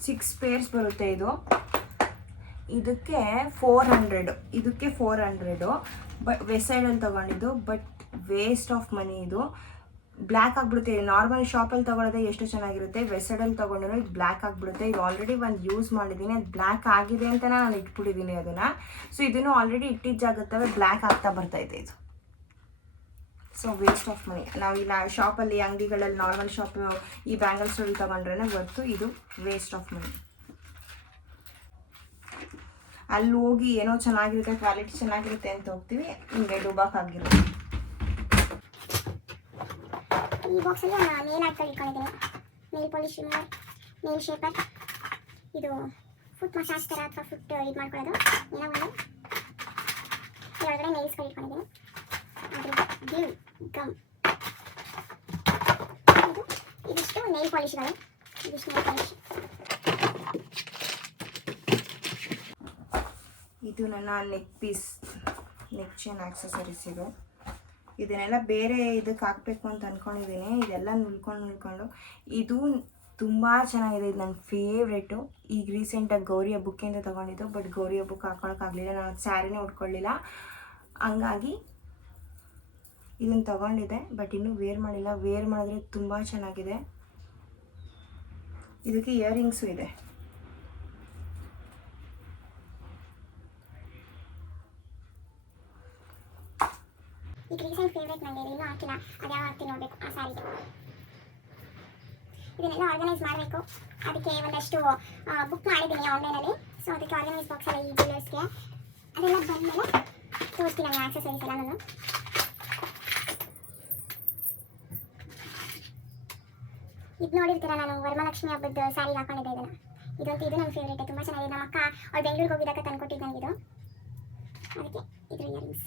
6 ಪೇರ್ಸ್ ಬರುತ್ತೆ. ಇದಕ್ಕೆ 400 ಬಟ್ ವೆಸ್ಟ್ ಸೈಡಲ್ಲಿ ತೊಗೊಂಡಿದ್ದು. But waste of money. ಇದು ಬ್ಲ್ಯಾಕ್ ಆಗಿಬಿಡುತ್ತೆ. ನಾರ್ಮಲ್ ಶಾಪಲ್ಲಿ ತೊಗೊಳೋದೇ ಎಷ್ಟು ಚೆನ್ನಾಗಿರುತ್ತೆ, ವೆಸ್ಟ್ ಸೈಡಲ್ಲಿ ತೊಗೊಂಡ್ರು ಇದು ಬ್ಲ್ಯಾಕ್ ಆಗಿಬಿಡುತ್ತೆ. ಇದು ಆಲ್ರೆಡಿ ಒಂದು ಯೂಸ್ ಮಾಡಿದ್ದೀನಿ, ಅದು ಬ್ಲ್ಯಾಕ್ ಆಗಿದೆ ಅಂತ ನಾನು ಇಟ್ಬಿಟ್ಟಿದ್ದೀನಿ ಅದನ್ನು. ಸೊ ಇದನ್ನು ಆಲ್ರೆಡಿ ಇಟ್ಟಿದ್ದ ಜಾಗತ್ತವೆ ಬ್ಲ್ಯಾಕ್ ಆಗ್ತಾ ಬರ್ತೈತೆ ಇದು. So waste of money. ನಾವು ಇಲ್ಲ ಶಾಪಲ್ಲಿ ಅಂಗಡಿಗಳಲ್ಲಿ ನಾರ್ಮಲ್ ಶಾಪ್ ಈ ಬ್ಯಾಂಗಲ್ ಸ್ಟೋರಲ್ಲಿ ತೊಗೊಂಡ್ರೆ ಬರ್ತು. ಇದು ವೇಸ್ಟ್ ಆಫ್ ಮನಿ. ಅಲ್ಲಿ ಹೋಗಿ ಏನೋ ಚೆನ್ನಾಗಿರುತ್ತೆ, ಕ್ವಾಲಿಟಿ ಚೆನ್ನಾಗಿರುತ್ತೆ ಅಂತ ಹೋಗ್ತೀವಿ, ಹಿಂಗೆ ಡುಬಾಕಾಗಿರುತ್ತೆ. ಈ ಬಾಕ್ಸಲ್ಲಿ ನೇಲ್ ಆರ್ಟ್ ಇಟ್ಕೊಂಡಿದ್ದೀನಿ. Nail polish remover, nail shaper, ಇದು ಫುಟ್ ಮಸಾಜ್ ಥರ ಅಥವಾ ಫುಟ್ ಇದು ಮಾಡ್ಕೊಳ್ಳೋದು ಏನೋ ಒಂದು. ಇದರೊಳಗಡೆ ನೇಲ್ಸ್ಗಳು ಇಟ್ಕೊಂಡಿದ್ದೀನಿ. ಅದ್ರ ಗ್ಲೂ ಗಮ್, ಇದಿಷ್ಟು ನೇಲ್ ಪಾಲಿಶ್ಗಳು. ಇದಿಷ್ಟು ನೇಲ್ ಪಾಲಿಶ್. ಇದು ನನ್ನ neck piece, neck chain accessories. ಇದನ್ನೆಲ್ಲ ಬೇರೆ ಇದಕ್ಕೆ ಹಾಕಬೇಕು ಅಂತ ಅಂದ್ಕೊಂಡಿದ್ದೀನಿ. ಇದೆಲ್ಲ ನುಲ್ಕೊಂಡು ಇದು ತುಂಬ ಚೆನ್ನಾಗಿದೆ. ಇದು ನನ್ನ ಫೇವ್ರೇಟು. ಈಗ ರೀಸೆಂಟಾಗಿ ಗೌರಿ ಹಬ್ಬಕ್ಕಿಂತ ತೊಗೊಂಡಿದ್ದು. ಬಟ್ ಗೌರಿ ಹಬ್ಬಕ್ಕೆ ಹಾಕ್ಕೊಳಕ್ಕಾಗಲಿಲ್ಲ, ನಾನು ಸ್ಯಾರಿನೇ ಉಟ್ಕೊಳ್ಳಿಲ್ಲ. ಹಂಗಾಗಿ ಇದನ್ನು ತೊಗೊಂಡಿದ್ದೆ, ಬಟ್ ಇನ್ನೂ ವೇರ್ ಮಾಡಿಲ್ಲ. ವೇರ್ ಮಾಡಿದ್ರೆ ತುಂಬ ಚೆನ್ನಾಗಿದೆ. ಇದಕ್ಕೆ ಇಯರಿಂಗ್ಸು ಇದೆ. ಈಗ ರೀಸೆಂಟ್ ಫೇವ್ರೇಟ್ ನನಗೆ ಇನ್ನೂ ಹಾಕಿಲ್ಲ, ಅದು ಯಾವ ಹಾಕ್ತೀನಿ ನೋಡಬೇಕು ಆ ಸ್ಯಾರಿಗೆ. ಇದನ್ನೆಲ್ಲ ಆರ್ಗನೈಸ್ ಮಾಡಬೇಕು. ಅದಕ್ಕೆ ಒಂದಷ್ಟು ಬುಕ್ ಮಾಡಿದ್ದೀನಿ ಆನ್ಲೈನಲ್ಲಿ. ಸೊ ಅದಕ್ಕೆ ಆರ್ಗನೈಸ್ ಬಾಕ್ಸ್ ಎಲ್ಲ ಈ ಜ್ಯುವೆಲರ್ಸ್ಗೆ ಅದೆಲ್ಲ ಬಂದಮೇಲೆ ತೋರಿಸ್ತೀನಿ ನಾನು ಆಕ್ಸೆಸರೀಸ್ ಎಲ್ಲ. ನಾನು ಇದು ನೋಡಿರ್ತೀರ, ನಾನು ವರಮಹಾಲಕ್ಷ್ಮಿ ಹಬ್ಬದ ಸ್ಯಾರಿಗೆ ಹಾಕೊಂಡಿದ್ದೆ ಇದನ್ನು. ಇದು ನನ್ನ ಫೇವ್ರೇಟ್, ತುಂಬ ಚೆನ್ನಾಗಿದೆ. ನಮ್ಮ ಅಕ್ಕ ಅವ್ರು ಬೆಂಗಳೂರಿಗೆ ಹೋಗಿದ್ದಾಗ ತಂದುಕೊಟ್ಟಿದ್ದು ನನಗಿದು. ಅದಕ್ಕೆ ಇದ್ರ ಇಯರಿಂಗ್ಸ್.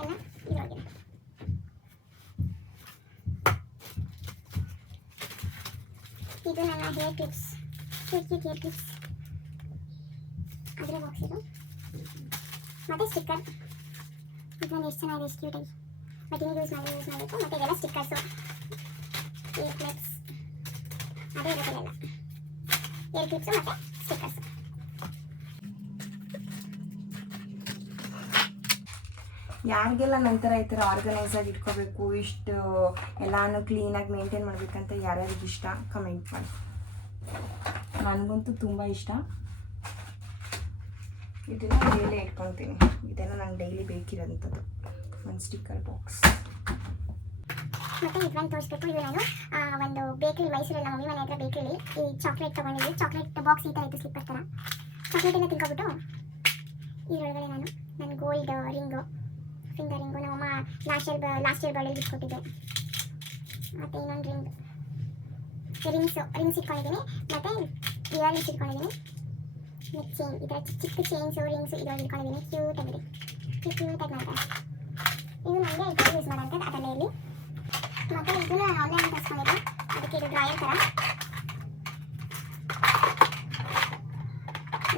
ಎಲ್ಲ ಇದಾಗಿದೆ. ಇದು ನನ್ನ hair clips, cute hair clips. ಅದರ ಬಾಕ್ಸ್ ಇದು. ಮತ್ತು ಸ್ಟಿಕ್ಕರ್ ಇದು ನಾನು ಎಷ್ಟು ಚೆನ್ನಾಗಿದೆ, ಎಷ್ಟು ಕ್ಯೂಟಾಗಿ ಬಟ್ ಇನ್ನು ಯೂಸ್ ಮಾಡಬೇಕು. ಮತ್ತು ಇದೆಲ್ಲ ಸ್ಟಿಕ್ಕರ್ಸು, ಏರ್ ಕ್ಲಿಪ್ಸ್ ಅದೇ ಇರೋದಲ್ಲ, ಏರ್ ಕ್ಲಿಪ್ಸು ಮತ್ತು ಸ್ಟಿಕ್ಕರ್ಸು. ಯಾರಿಗೆಲ್ಲ ನಂತರ ಈ ಥರ ಆರ್ಗನೈಸ್ ಆಗಿ ಇಟ್ಕೋಬೇಕು, ಇಷ್ಟು ಎಲ್ಲಾನು ಕ್ಲೀನಾಗಿ ಮೇಂಟೈನ್ ಮಾಡಬೇಕಂತ ಯಾರ್ಯಾರಿಗೆ ಇಷ್ಟ ಕಮೆಂಟ್ ಮಾಡಿ. ನನಗಂತೂ ತುಂಬ ಇಷ್ಟ. ಇದನ್ನು ಡೈಲಿ ಇಟ್ಕೊತೀನಿ. ಇದನ್ನು ನಂಗೆ ಡೈಲಿ ಬೇಕಿರೋಂಥದ್ದು ಒಂದು ಸ್ಟಿಕ್ಕರ್ ಬಾಕ್ಸ್. ಮತ್ತು ಇದನ್ನು ತೋರಿಸ್ಬೇಕು. ಇದು ನಾನು ಒಂದು ಬೇಕರಿ, ಮೈಸೂರಲ್ಲಿ ನಮ್ಮ ಮಮ್ಮಿ ಮನೆ ಹತ್ರ ಬೇಕರಿಲಿ ಈ ಚಾಕ್ಲೇಟ್ ತೊಗೊಂಡಿದ್ದೆ. ಚಾಕ್ಲೇಟ್ ಬಾಕ್ಸ್ ಈ ಥರ ಇತ್ತು, ಸ್ಲಿಪ್ಪರ್ ಥರ. ಚಾಕ್ಲೇಟನ್ನು ತಿನ್ಕೊಬಿಟ್ಟು ಇದರೊಳಗಡೆ ನನ್ನ ಗೋಲ್ಡ್ ರಿಂಗು, ಫಿಂಗರ್ ರಿಂಗು ನಮ್ಮಮ್ಮ ಲಾಸ್ಟ್ ಇಯರ್ ಬರ್ಡೇಲಿ ಬಿಟ್ಕೊಟ್ಟಿದ್ದೆ. ಮತ್ತು ಇನ್ನೊಂದು ರಿಂಗ್ಸ್ ಇಟ್ಕೊಂಡಿದ್ದೀನಿ. ಮತ್ತು ಇಯರಿಂಗ್ಸ್ ಇಟ್ಕೊಂಡಿದ್ದೀನಿ. ನೆಕ್ ಚೈನ್, ಈ ಥರ ಚಿಕ್ಕ ಚೈನ್ಸು ರಿಂಗ್ಸು ಇದ್ರೊಳಗೆ ಇಟ್ಕೊಂಡಿದ್ದೀನಿ. ಕ್ಯೂಟಾಗಿದೆ, ಕ್ಯೂಟಾಗಿ ಮಾಡ್ತಾರೆ. ಇದು ನನಗೆ ಡೈಲಿ ಯೂಸ್ ಮಾಡೋಂಥದ್ದು ಅದನ್ನೇ ಇಲ್ಲಿ. ಮತ್ತು ಇದು ನಾನು ಆನ್ಲೈನ್ ತರಿಸ್ಕೊಂಡಿದ್ದೆ, ಅದಕ್ಕೆ ಇದು ಡ್ರಾಯರ್ ಥರ.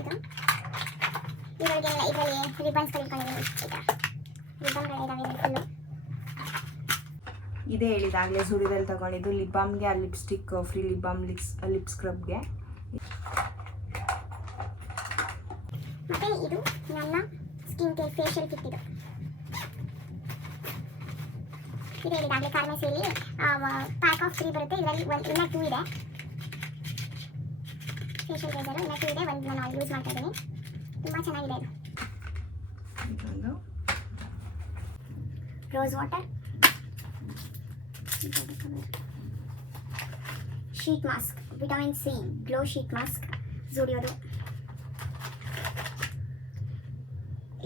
ಇದು ಇದರಲ್ಲಿ ರಿಬನ್ಸ್ಗಳು ಇಟ್ಕೊಂಡಿದ್ದೀನಿ. ರಿಬನ್ಗಳಿದ್ದಾವೆ ಫುಲ್ಲು. ಇದೇ ಹೇಳಿದಾಗಲೇ ಸುಡಿದಲ್ಲಿ ತಗೊಂಡಿದ್ದು ಲಿಪ್ ಬಾಮ್ಗೆ, ಆ lipstick free lip balm lip ಸ್ಕ್ರಬ್ಗೆ. ಮತ್ತು ಇದು ನನ್ನ ಸ್ಕಿನ್ ಕೇರ್ ಫೇಶಿಯಲ್ ಕಿಟ್. ಇದು ಹೇಳಿದಾಗಲೇ ಫಾರ್ಮಸಿಯಲ್ಲಿ ಪ್ಯಾಕ್ ಆಫ್ 3 ಬರುತ್ತೆ. ಇದರಲ್ಲಿ ಇನ್ನೂ 2 ಇದೆ. ಫೇಶಿಯಲ್ ರೇಸರು ಇನ್ನೂ 2 ಇದೆ. ಒಂದು ನಾನು ಯೂಸ್ ಮಾಡ್ತಾ ಇದ್ದೀನಿ, ತುಂಬ ಚೆನ್ನಾಗಿದೆ. ಇದೊಂದು rose water sheet mask, vitamin C glow sheet mask, ಜೂಡಿಯೋದು.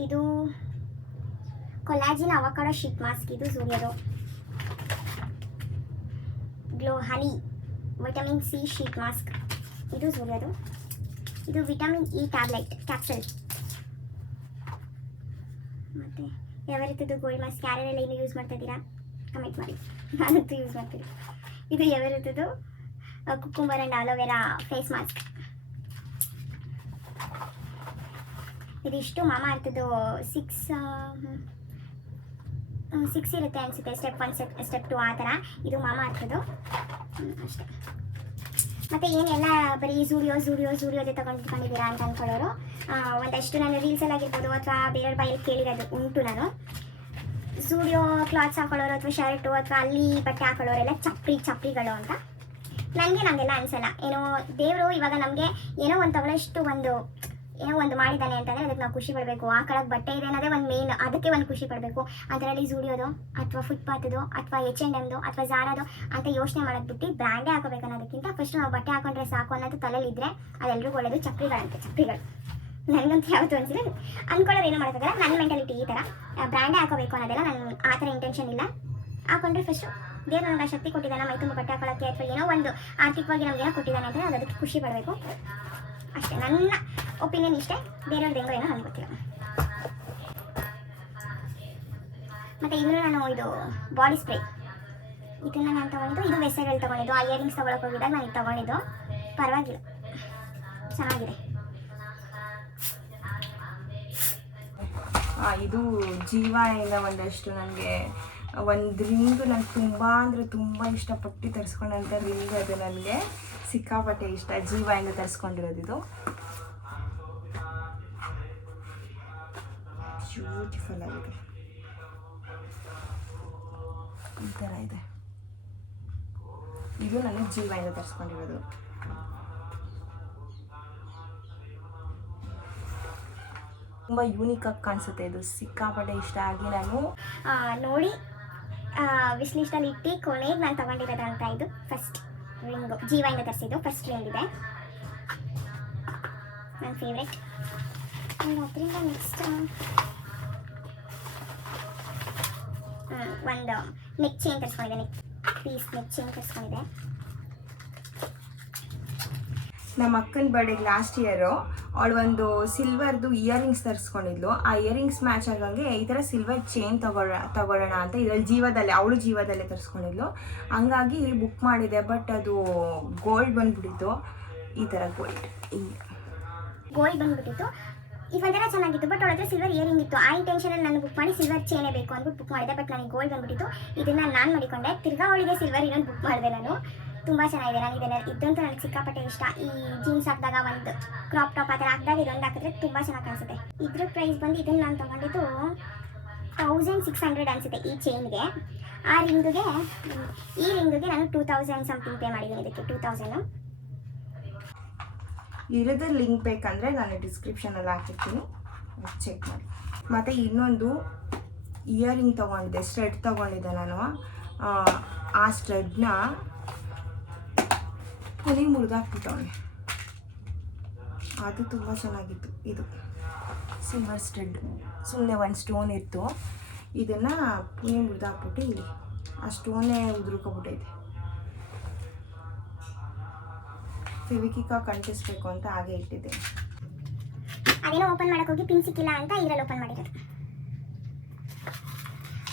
ಇದು ಕೊಲಾಜಿನ್ ಅವಕಾಡೋ ಶೀಟ್ ಮಾಸ್ಕ್, ಇದು ಜೂಡಿಯೋದು. Glow honey vitamin C sheet mask, ಇದು ಜೂಡಿಯೋದು. ಇದು ವಿಟಮಿನ್ ಇ ಟ್ಯಾಬ್ಲೆಟ್ ಕ್ಯಾಪ್ಸಲ್. ಮತ್ತು ಯಾವ ರೀತಿದು ಗೋಲ್ಡ್ ಮಾಸ್ಕ್ ಯಾರ್ಯಾರೆಲ್ಲ ಏನು ಯೂಸ್ ಮಾಡ್ತಾ ಇದ್ದೀರಾ ಕಮೆಂಟ್ ಮಾಡಿ. ನಾನಂತೂ ಯೂಸ್ ಮಾಡ್ತೀನಿ. ಇದು ಯಾವ ರೀತಿದು cucumber and aloe vera face mask. ಇದಿಷ್ಟು ಮಾಮಾ ಅರ್ಥದ್ದು 6 ಇರುತ್ತೆ ಅನಿಸುತ್ತೆ, ಸ್ಟೆಪ್ 1 ಸ್ಟೆಪ್ 2 ಆ ಥರ. ಇದು ಮಾಮಾ ಅರ್ಥದ್ದು ಅಷ್ಟೇ. ಮತ್ತು ಏನೆಲ್ಲ ಬರೀ ಝೂಡಿಯೋದೇ ತೊಗೊಂಡಿದ್ದೀರಾ ಅಂತ ಅಂದ್ಕೊಳ್ಳೋರು, ಒಂದಷ್ಟು ನಾನು ರೀಲ್ಸಲ್ಲಾಗಿರ್ಬೋದು ಅಥವಾ ಬೇರೆಯವ್ರ ಬಾಯಲ್ಲಿ ಕೇಳಿರೋದು ಉಂಟು. ನಾನು ಝೂಡಿಯೋ ಕ್ಲಾತ್ಸ್ ಹಾಕೊಳ್ಳೋರು ಅಥವಾ ಶರ್ಟು ಅಥವಾ ಅಲ್ಲಿ ಬಟ್ಟೆ ಹಾಕೊಳ್ಳೋರೆಲ್ಲ ಚಪ್ರಿಗಳು ಅಂತ. ನನಗೆ ನಮಗೆಲ್ಲ ಅನಿಸಲ್ಲ. ಏನೋ ದೇವರು ಇವಾಗ ನಮಗೆ ಏನೋ ಒಂದು ತಗೊಳ್ಳೋಷ್ಟು ಏನೋ ಒಂದು ಮಾಡಿದ್ದಾನೆ ಅಂತಂದರೆ ಅದಕ್ಕೆ ನಾವು ಖುಷಿ ಪಡಬೇಕು. ಆ ಕಡೆಗೆ ಬಟ್ಟೆ ಇದೆ ಅನ್ನೋದೇ ಒಂದು ಮೇನ್, ಅದಕ್ಕೆ ಒಂದು ಖುಷಿ ಪಡಬೇಕು. ಅದರಲ್ಲಿ ಝೂಡಿಯೋದು ಅಥವಾ ಫುಟ್ಪಾತ್ದು ಅಥವಾ H&Mದು ಅಥವಾ ಝಾರಾದು ಅಂತ ಯೋಚನೆ ಮಾಡೋದು ಬಿಟ್ಟು ಬ್ರ್ಯಾಂಡೇ ಹಾಕೋಬೇಕು ಅನ್ನೋದಕ್ಕಿಂತ ಫಸ್ಟ್ ನಾವು ಬಟ್ಟೆ ಹಾಕೊಂಡ್ರೆ ಸಾಕು ಅನ್ನೋದು ತಲೆಯಲ್ಲಿದ್ದರೆ ಅದೆಲ್ಲರಿಗೂ ಒಳ್ಳೆಯದು. ಚಪ್ರಿಗಳು ನನಗಂತೂ ಯಾವತ್ತೂ ಅನಿಸಿಲ್ಲ. ಅಂದ್ಕೊಳ್ಳೋರು ಏನು ಮಾಡೋಕ್ಕಾಗಲ್ಲ. ನನ್ನ ಮೆಂಟಾಲಿಟಿ ಈ ಥರ, ಬ್ರ್ಯಾಂಡೇ ಹಾಕೋಬೇಕು ಅನ್ನೋದೆಲ್ಲ ನನ್ನ ಆ ಥರ ಇಂಟೆನ್ಷನ್ ಇಲ್ಲ. ಹಾಕೊಂಡ್ರೆ ಫಸ್ಟು ದೇವ್ರು ನನಗೆ ಶಕ್ತಿ ಕೊಟ್ಟಿದ್ದಾನೆ ಮೈ ತುಂಬ ಬಟ್ಟೆ ಹಾಕೊಳ್ಳೋಕ್ಕೆ, ಅಥವಾ ಏನೋ ಒಂದು ಆರ್ಥಿಕವಾಗಿ ನಮಗೇನೋ ಕೊಟ್ಟಿದ್ದಾನೆ ಅಂತಂದರೆ ಅದಕ್ಕೆ ಖುಷಿ ಪಡಬೇಕು ಅಷ್ಟೇ. ನನ್ನ ಒಪಿನಿಯನ್ ಇಷ್ಟೇ, ಬೇರೆಯವ್ರದ್ದು ಹೆಂಗೋ ಏನೋ ನನಗೆ ಗೊತ್ತಿಲ್ಲ. ಮತ್ತು ಇದನ್ನು ನಾನು ಇದು ಬಾಡಿ ಸ್ಪ್ರೇ, ಇದನ್ನು ನಾನು ತೊಗೊಂಡಿದ್ದು, ಇದು ವೆಸ್ಸೈಡಲ್ಲಿ ತೊಗೊಂಡಿದ್ದು. ಆ ಇಯರಿಂಗ್ಸ್ ತೊಗೊಳಕ್ಕೆ ಹೋಗಿದ್ದಾಗ ನಾನು ಇದು ತೊಗೊಂಡಿದ್ದು. ಪರವಾಗಿಲ್ಲ, ಚೆನ್ನಾಗಿದೆ. ಇದು ಜೀವಾಯಿಂದ ಒಂದಷ್ಟು ನನಗೆ ಒಂದು ರಿಂಗ್ ನಂಗೆ ತುಂಬ ಅಂದರೆ ತುಂಬ ಇಷ್ಟಪಟ್ಟು ತರಿಸ್ಕೊಂಡಂಥ ರಿಂಗ್. ಅದು ನನಗೆ ಸಿಕ್ಕಾಪಟ್ಟೆ ಇಷ್ಟ. ಜೀವಾಯಿಂದ ತರಿಸ್ಕೊಂಡಿರೋದು ಇದು. ಬ್ಯೂಟಿಫುಲ್ ಆಗಿದೆ, ಈ ಥರ ಇದೆ. ಇದು ನನಗೆ ಜೀವಾಯಿಂದ ತರಿಸ್ಕೊಂಡಿರೋದು. ತುಂಬ ಯೂನಿಕಾಗಿ ಕಾಣಿಸುತ್ತೆ. ಇದು ಸಿಕ್ಕಾಪಟ್ಟೆ ಇಷ್ಟ ಆಗಿ ನಾನು ನೋಡಿ ವಿಶ್ ಲಿಸ್ಟಲ್ಲಿ ಇಟ್ಟು ಕೊನೆಗೆ ನಾನು ತೊಗೊಂಡಿರೋದಂತ ಇದು ಫಸ್ಟ್ ರಿಂಗು. ಜೀವಾಯಿಂದ ತರಿಸಿದ್ದು ಫಸ್ಟ್ ರಿಂಗ್ ಇದೆ, ನನ್ನ ಫೇವ್ರೆಟ್. ಅದರಿಂದ ನೆಕ್ಸ್ಟ್ ಒಂದು ನೆಕ್ ಚೈನ್ ತರಿಸ್ಕೊಂಡಿದ್ದೆ, ನೆಕ್ ಚೈನ್ ತರಿಸ್ಕೊಂಡಿದ್ದೆ. ನಮ್ಮ ಅಕ್ಕನ ಬರ್ಡೇಗೆ ಲಾಸ್ಟ್ ಇಯರು ಅವಳು ಒಂದು ಸಿಲ್ವರ್ದು ಇಯರಿಂಗ್ಸ್ ತರಿಸ್ಕೊಂಡಿದ್ಲು. ಆ ಇಯರಿಂಗ್ಸ್ ಮ್ಯಾಚ್ ಆಗಂಗೆ ಈ ಥರ ಸಿಲ್ವರ್ ಚೈನ್ ತಗೊಳ್ಳೋಣ ಅಂತ ಇದರಲ್ಲಿ ಅವಳು ಜೀವದಲ್ಲೇ ತರಿಸ್ಕೊಂಡಿದ್ಲು. ಹಂಗಾಗಿ ಬುಕ್ ಮಾಡಿದೆ. ಬಟ್ ಅದು ಗೋಲ್ಡ್ ಬಂದುಬಿಟ್ಟಿತ್ತು. ಈ ಥರ ಗೋಲ್ಡ್ ಬಂದುಬಿಟ್ಟಿತ್ತು. ಇದು ಒಂಥರ ಚೆನ್ನಾಗಿತ್ತು, ಬಟ್ ಒಳಗೆ ಸಿಲ್ವರ್ ಇಯರಿಂಗ್ ಇತ್ತು. ಆ ಟೆನ್ಷನಲ್ಲಿ ನಾನು ಬುಕ್ ಮಾಡಿ ಸಿಲ್ವರ್ ಚೇನೇ ಬೇಕು ಅಂದ್ಬಿಟ್ಟು ಬುಕ್ ಮಾಡಿದೆ. ಬಟ್ ನನಗೆ ಗೋಲ್ಡ್ ಬಂದ್ಬಿಟ್ಟಿತ್ತು. ಇದನ್ನು ನಾನು ಮಾಡಿಕೊಂಡೆ. ತಿರ್ಗಾ ಅವಳಿಗೆ ಸಿಲ್ವರ್ ಇನ್ನೊಂದು ಬುಕ್ ಮಾಡಿದೆ ನಾನು. ತುಂಬ ಚೆನ್ನಾಗಿದೆ. ನಾನು ಇದನ್ನು ಇದ್ದಂತೂ ನನಗೆ ಸಿಕ್ಕಾಪಟ್ಟೆ ಇಷ್ಟ. ಈ ಜೀನ್ಸ್ ಹಾಕಿದಾಗ ಒಂದು ಕ್ರಾಪ್ ಟಾಪ್ ಆ ಥರ ಹಾಕಿದಾಗ ಇದೊಂದು ಹಾಕಿದ್ರೆ ತುಂಬ ಚೆನ್ನಾಗಿ ಕಾಣಿಸುತ್ತೆ. ಇದ್ರ ಪ್ರೈಸ್ ಬಂದು ಇದನ್ನು ನಾನು ತೊಗೊಂಡಿದ್ದು 1600 ಅನಿಸುತ್ತೆ ಈ ಚೈನ್ಗೆ. ಈ ರಿಂಗಿಗೆ ನಾನು 2000 ಸಮಥಿಂಗ್ ಪೇ ಮಾಡಿದ್ದೀನಿ. ಇದಕ್ಕೆ 2000. ಇರೋದ್ರ ಲಿಂಕ್ ಬೇಕಂದರೆ ನಾನು ಡಿಸ್ಕ್ರಿಪ್ಷನಲ್ಲಿ ಹಾಕಿರ್ತೀನಿ, ಚೆಕ್ ಮಾಡಿ. ಮತ್ತು ಇನ್ನೊಂದು ಇಯರಿಂಗ್ ತೊಗೊಂಡಿದ್ದೆ, ಸ್ಟ್ರೆಡ್ ತೊಗೊಂಡಿದ್ದೆ ನಾನು. ಆ ಸ್ಟ್ರೆಡ್ನ ನನಗೆ ಮುರಿದಾಕ್ಬಿಟ್ಟವನೆ. ಅದು ತುಂಬ ಚೆನ್ನಾಗಿತ್ತು. ಇದು ಸಿಲ್ವರ್ ಸ್ಟ್ರೆಡ್, ಸುಮ್ಮನೆ ಒಂದು ಸ್ಟೋನ್ ಇತ್ತು. ಇದನ್ನು ಪುನಃ ಮುರಿದಾಕ್ಬಿಟ್ಟು ಇಲ್ಲಿ ಆ ಸ್ಟೋನೇ ಉದುರ್ಕೊಬಿಟ್ಟೈತೆ. ಫೆವಿಕಿಕ ಕಂಟಿಸ್ಬೇಕು ಅಂತ ಹಾಗೆ ಇಟ್ಟಿದ್ದೆ. ಅದೇನೋ ಓಪನ್ ಮಾಡಕ್ಕೆ ಹೋಗಿ ಪಿನ್ ಸಿಕ್ಕಿಲ್ಲ ಅಂತ ಇದರಲ್ಲಿ ಓಪನ್ ಮಾಡಿರೋದು.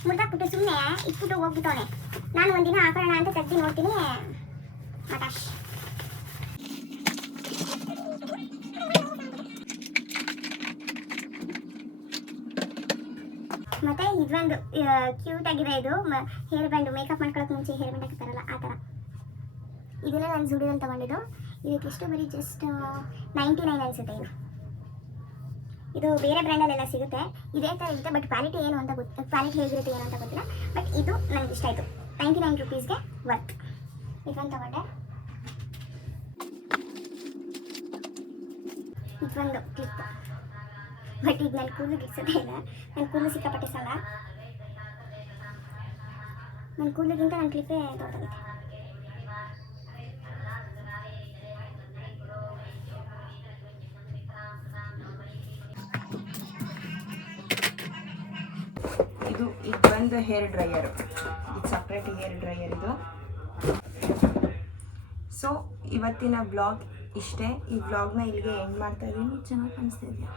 ಮುರಿದಾಕ್ಬಿಟ್ಟು ಸುಮ್ಮನೆ ಇಟ್ಬಿಟ್ಟು ಹೋಗ್ಬಿಟ್ಟವನೆ. ನಾನು ಒಂದಿನ ಹಾಕೋಣ ಅಂತ ತೆಗ್ದು ನೋಡ್ತೀನಿ, ಮಟಾಶ್. ಮತ್ತು ಇದೊಂದು ಕ್ಯೂಟ್ ಆಗಿದೆ. ಇದು ಹೇರ್ ಬ್ಯಾಂಡು, ಮೇಕಪ್ ಮಾಡ್ಕೊಳ್ಳೋಕೆ ಮುಂಚೆ ಹೇರ್ ಬ್ಯಾಂಡ್ ಹಾಕ್ತಾರಲ್ಲ ಆ ಥರ. ಇದೆಲ್ಲ ನಾನು ಜುಡಿಯಲ್ಲಿ ತೊಗೊಂಡಿದ್ದು. ಇದಕ್ಕೆ ಎಷ್ಟು ಬರೀ ಜಸ್ಟ್ 99 ಅನಿಸುತ್ತೆ. ಇದು ಬೇರೆ ಬ್ರ್ಯಾಂಡಲ್ಲೆಲ್ಲ ಸಿಗುತ್ತೆ, ಇದೇ ಥರ ಇರುತ್ತೆ. ಬಟ್ ಕ್ವಾಲಿಟಿ ಏನು ಅಂತ ಕ್ವಾಲಿಟಿ ಹೇಗಿರುತ್ತೆ ಏನು ಅಂತ ಗೊತ್ತಿಲ್ಲ. ಬಟ್ ಇದು ನನಗೆ ಇಷ್ಟ ಆಯಿತು. 99 ರುಪೀಸ್ಗೆ ವರ್ತ್. ಇದೊಂದು ತೊಗೊಂಡೆ. ಇದೊಂದು ಕ್ಲಿಪ್, ಬಟ್ ಇದು ನನ್ನ ಕೂದಲು ಗಿಡ್ಸೋದೇ ಇಲ್ಲ. ನನ್ನ ಕೂದಲು ಸಿಕ್ಕಾಪಟ್ಟೆ ಸಲ. ನನ್ನ ಕೂದಲಿಗಿಂತ ನನ್ನ ಕ್ಲಿಪ್ಪೇ ದೊಡ್ಡದಾಗಿದೆ. ಇದು ಬಂದು ಹೇರ್ ಡ್ರೈಯರು. ಇದು ಸಪ್ರೇಟ್ ಹೇರ್ ಡ್ರೈಯರ್ ಇದು. ಸೊ ಇವತ್ತಿನ ಬ್ಲಾಗ್ ಇಷ್ಟೇ. ಈ ಬ್ಲಾಗ್ನ ಇಲ್ಲಿಗೆ ಎಂಡ್ ಮಾಡ್ತಾ ಇದ್ದೀನಿ. ಚೆನ್ನಾಗಿ ಕಾಣಿಸ್ತಾ ಇದೆಯಾ?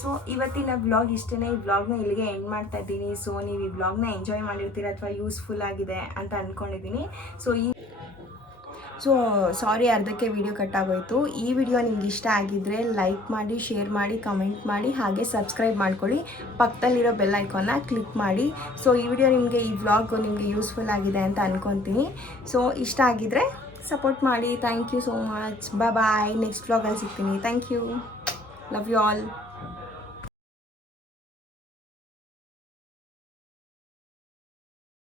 ಸೊ ಇವತ್ತಿನ ಬ್ಲಾಗ್ ಇಷ್ಟೇ. ಈ ಬ್ಲಾಗ್ನ ಇಲ್ಲಿಗೆ ಎಂಡ್ ಮಾಡ್ತಾ ಇದ್ದೀನಿ. ಸೊ ನೀವು ಈ ಬ್ಲಾಗ್ನ ಎಂಜಾಯ್ ಮಾಡಿರ್ತೀರ ಅಥವಾ ಯೂಸ್ಫುಲ್ ಆಗಿದೆ ಅಂತ ಅಂದ್ಕೊಂಡಿದ್ದೀನಿ. ಸೊ ಸಾರಿ, ಅರ್ಧಕ್ಕೆ ವಿಡಿಯೋ ಕಟ್ಟಾಗೋಯ್ತು. ಈ ವಿಡಿಯೋ ನಿಮ್ಗೆ ಇಷ್ಟ ಆಗಿದ್ದರೆ ಲೈಕ್ ಮಾಡಿ, ಶೇರ್ ಮಾಡಿ, ಕಮೆಂಟ್ ಮಾಡಿ, ಹಾಗೆ ಸಬ್ಸ್ಕ್ರೈಬ್ ಮಾಡ್ಕೊಳ್ಳಿ. ಪಕ್ಕದಲ್ಲಿರೋ ಬೆಲ್ ಐಕಾನ್ನ ಕ್ಲಿಕ್ ಮಾಡಿ. ಸೊ ಈ ವಿಡಿಯೋ ನಿಮಗೆ, ಈ ವ್ಲಾಗು ನಿಮಗೆ ಯೂಸ್ಫುಲ್ ಆಗಿದೆ ಅಂತ ಅಂದ್ಕೊತೀನಿ. ಸೊ ಇಷ್ಟ ಆಗಿದ್ದರೆ ಸಪೋರ್ಟ್ ಮಾಡಿ. Thank you so much. Bye. Next ವ್ಲಾಗಲ್ಲಿ ಸಿಗ್ತೀನಿ. Thank you. Love you all.